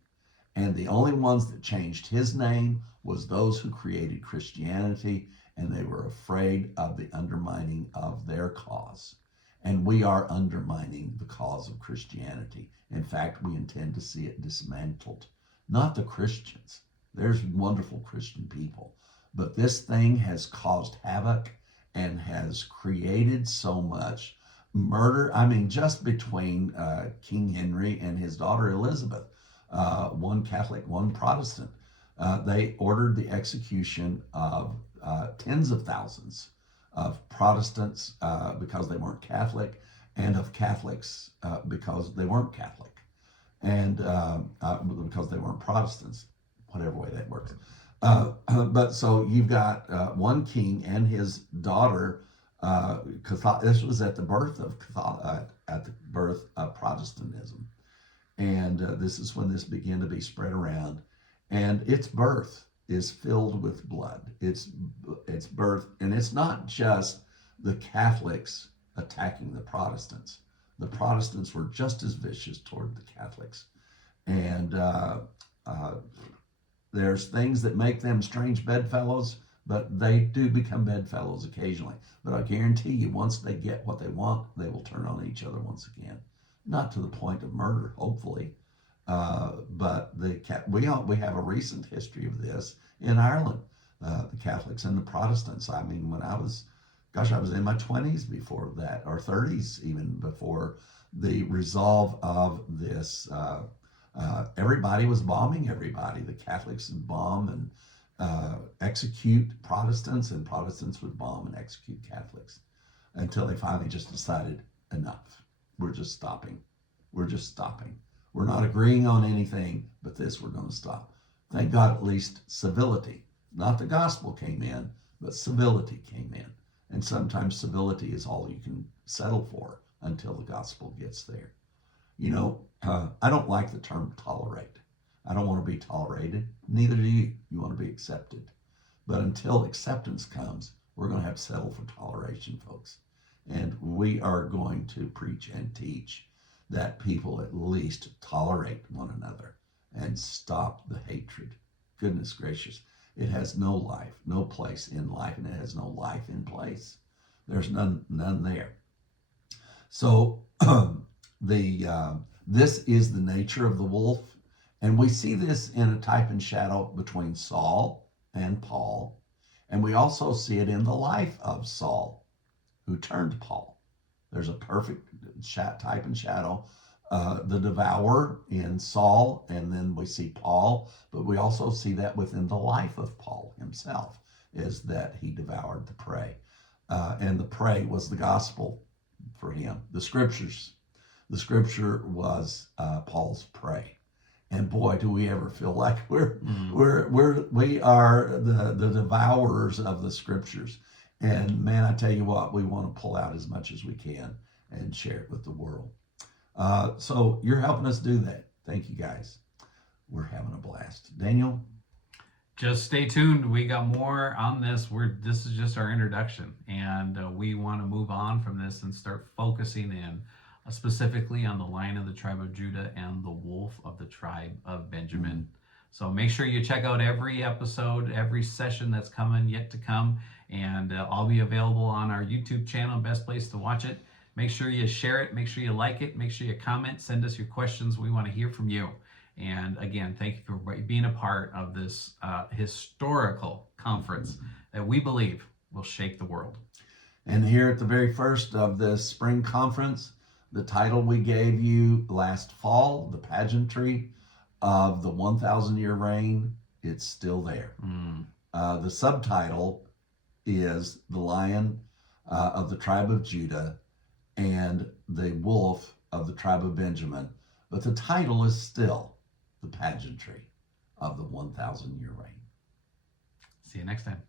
And the only ones that changed his name was those who created Christianity, and they were afraid of the undermining of their cause. And we are undermining the cause of Christianity. In fact, we intend to see it dismantled. Not the Christians. There's wonderful Christian people. But this thing has caused havoc and has created so much murder. I mean, just between King Henry and his daughter Elizabeth, one Catholic, one Protestant, they ordered the execution of tens of thousands of Protestants because they weren't Catholic, and of Catholics because they weren't Catholic, and because they weren't Protestants, whatever way that works. But so you've got one king and his daughter. This was at the birth of Protestantism, and this is when this began to be spread around, and its birth is filled with blood. Its birth, and it's not just the Catholics attacking the Protestants. The Protestants were just as vicious toward the Catholics, and there's things that make them strange bedfellows, but they do become bedfellows occasionally. But I guarantee you, once they get what they want, they will turn on each other once again. Not to the point of murder, hopefully, but we have a recent history of this in Ireland. The Catholics and the Protestants. I mean, when I was in my 20s before that, or 30s even, before the resolve of this. Everybody was bombing everybody. The Catholics would bomb and execute Protestants, and Protestants would bomb and execute Catholics, until they finally just decided, enough. We're just stopping. We're not agreeing on anything, but this we're going to stop. Thank God, at least civility, not the gospel, came in, but civility came in. And sometimes civility is all you can settle for until the gospel gets there. You know, I don't like the term tolerate. I don't want to be tolerated. Neither do you. You want to be accepted. But until acceptance comes, we're going to have to settle for toleration, folks. And we are going to preach and teach that people at least tolerate one another and stop the hatred. Goodness gracious. It has no life, no place in life, and it has no life in place. There's none there. So this is the nature of the wolf, and we see this in a type and shadow between Saul and Paul, and we also see it in the life of Saul, who turned Paul. There's a perfect type and shadow, the devourer in Saul, and then we see Paul, but we also see that within the life of Paul himself, is that he devoured the prey, and the prey was the gospel for him, the scriptures. The scripture was Paul's prey, and boy, do we ever feel like we are the devourers of the scriptures. And man, I tell you what, we want to pull out as much as we can and share it with the world. So you're helping us do that. Thank you, guys. We're having a blast. Daniel? Just stay tuned. We got more on this. This is just our introduction, and we want to move on from this and start focusing in specifically on the Lion of the tribe of Judah and the Wolf of the tribe of Benjamin. Mm-hmm. So make sure you check out every episode, every session that's coming yet to come, and I'll be available on our YouTube channel, best place to watch it. Make sure you share it, make sure you like it, make sure you comment, send us your questions. We want to hear from you. And again, thank you for being a part of this historical conference that we believe will shake the world. And here at the very first of this spring conference, the title we gave you last fall, the pageantry of the 1,000-year reign, it's still there. The subtitle is The Lion of the tribe of Judah and the Wolf of the tribe of Benjamin. But the title is still the pageantry of the 1,000-year reign. See you next time.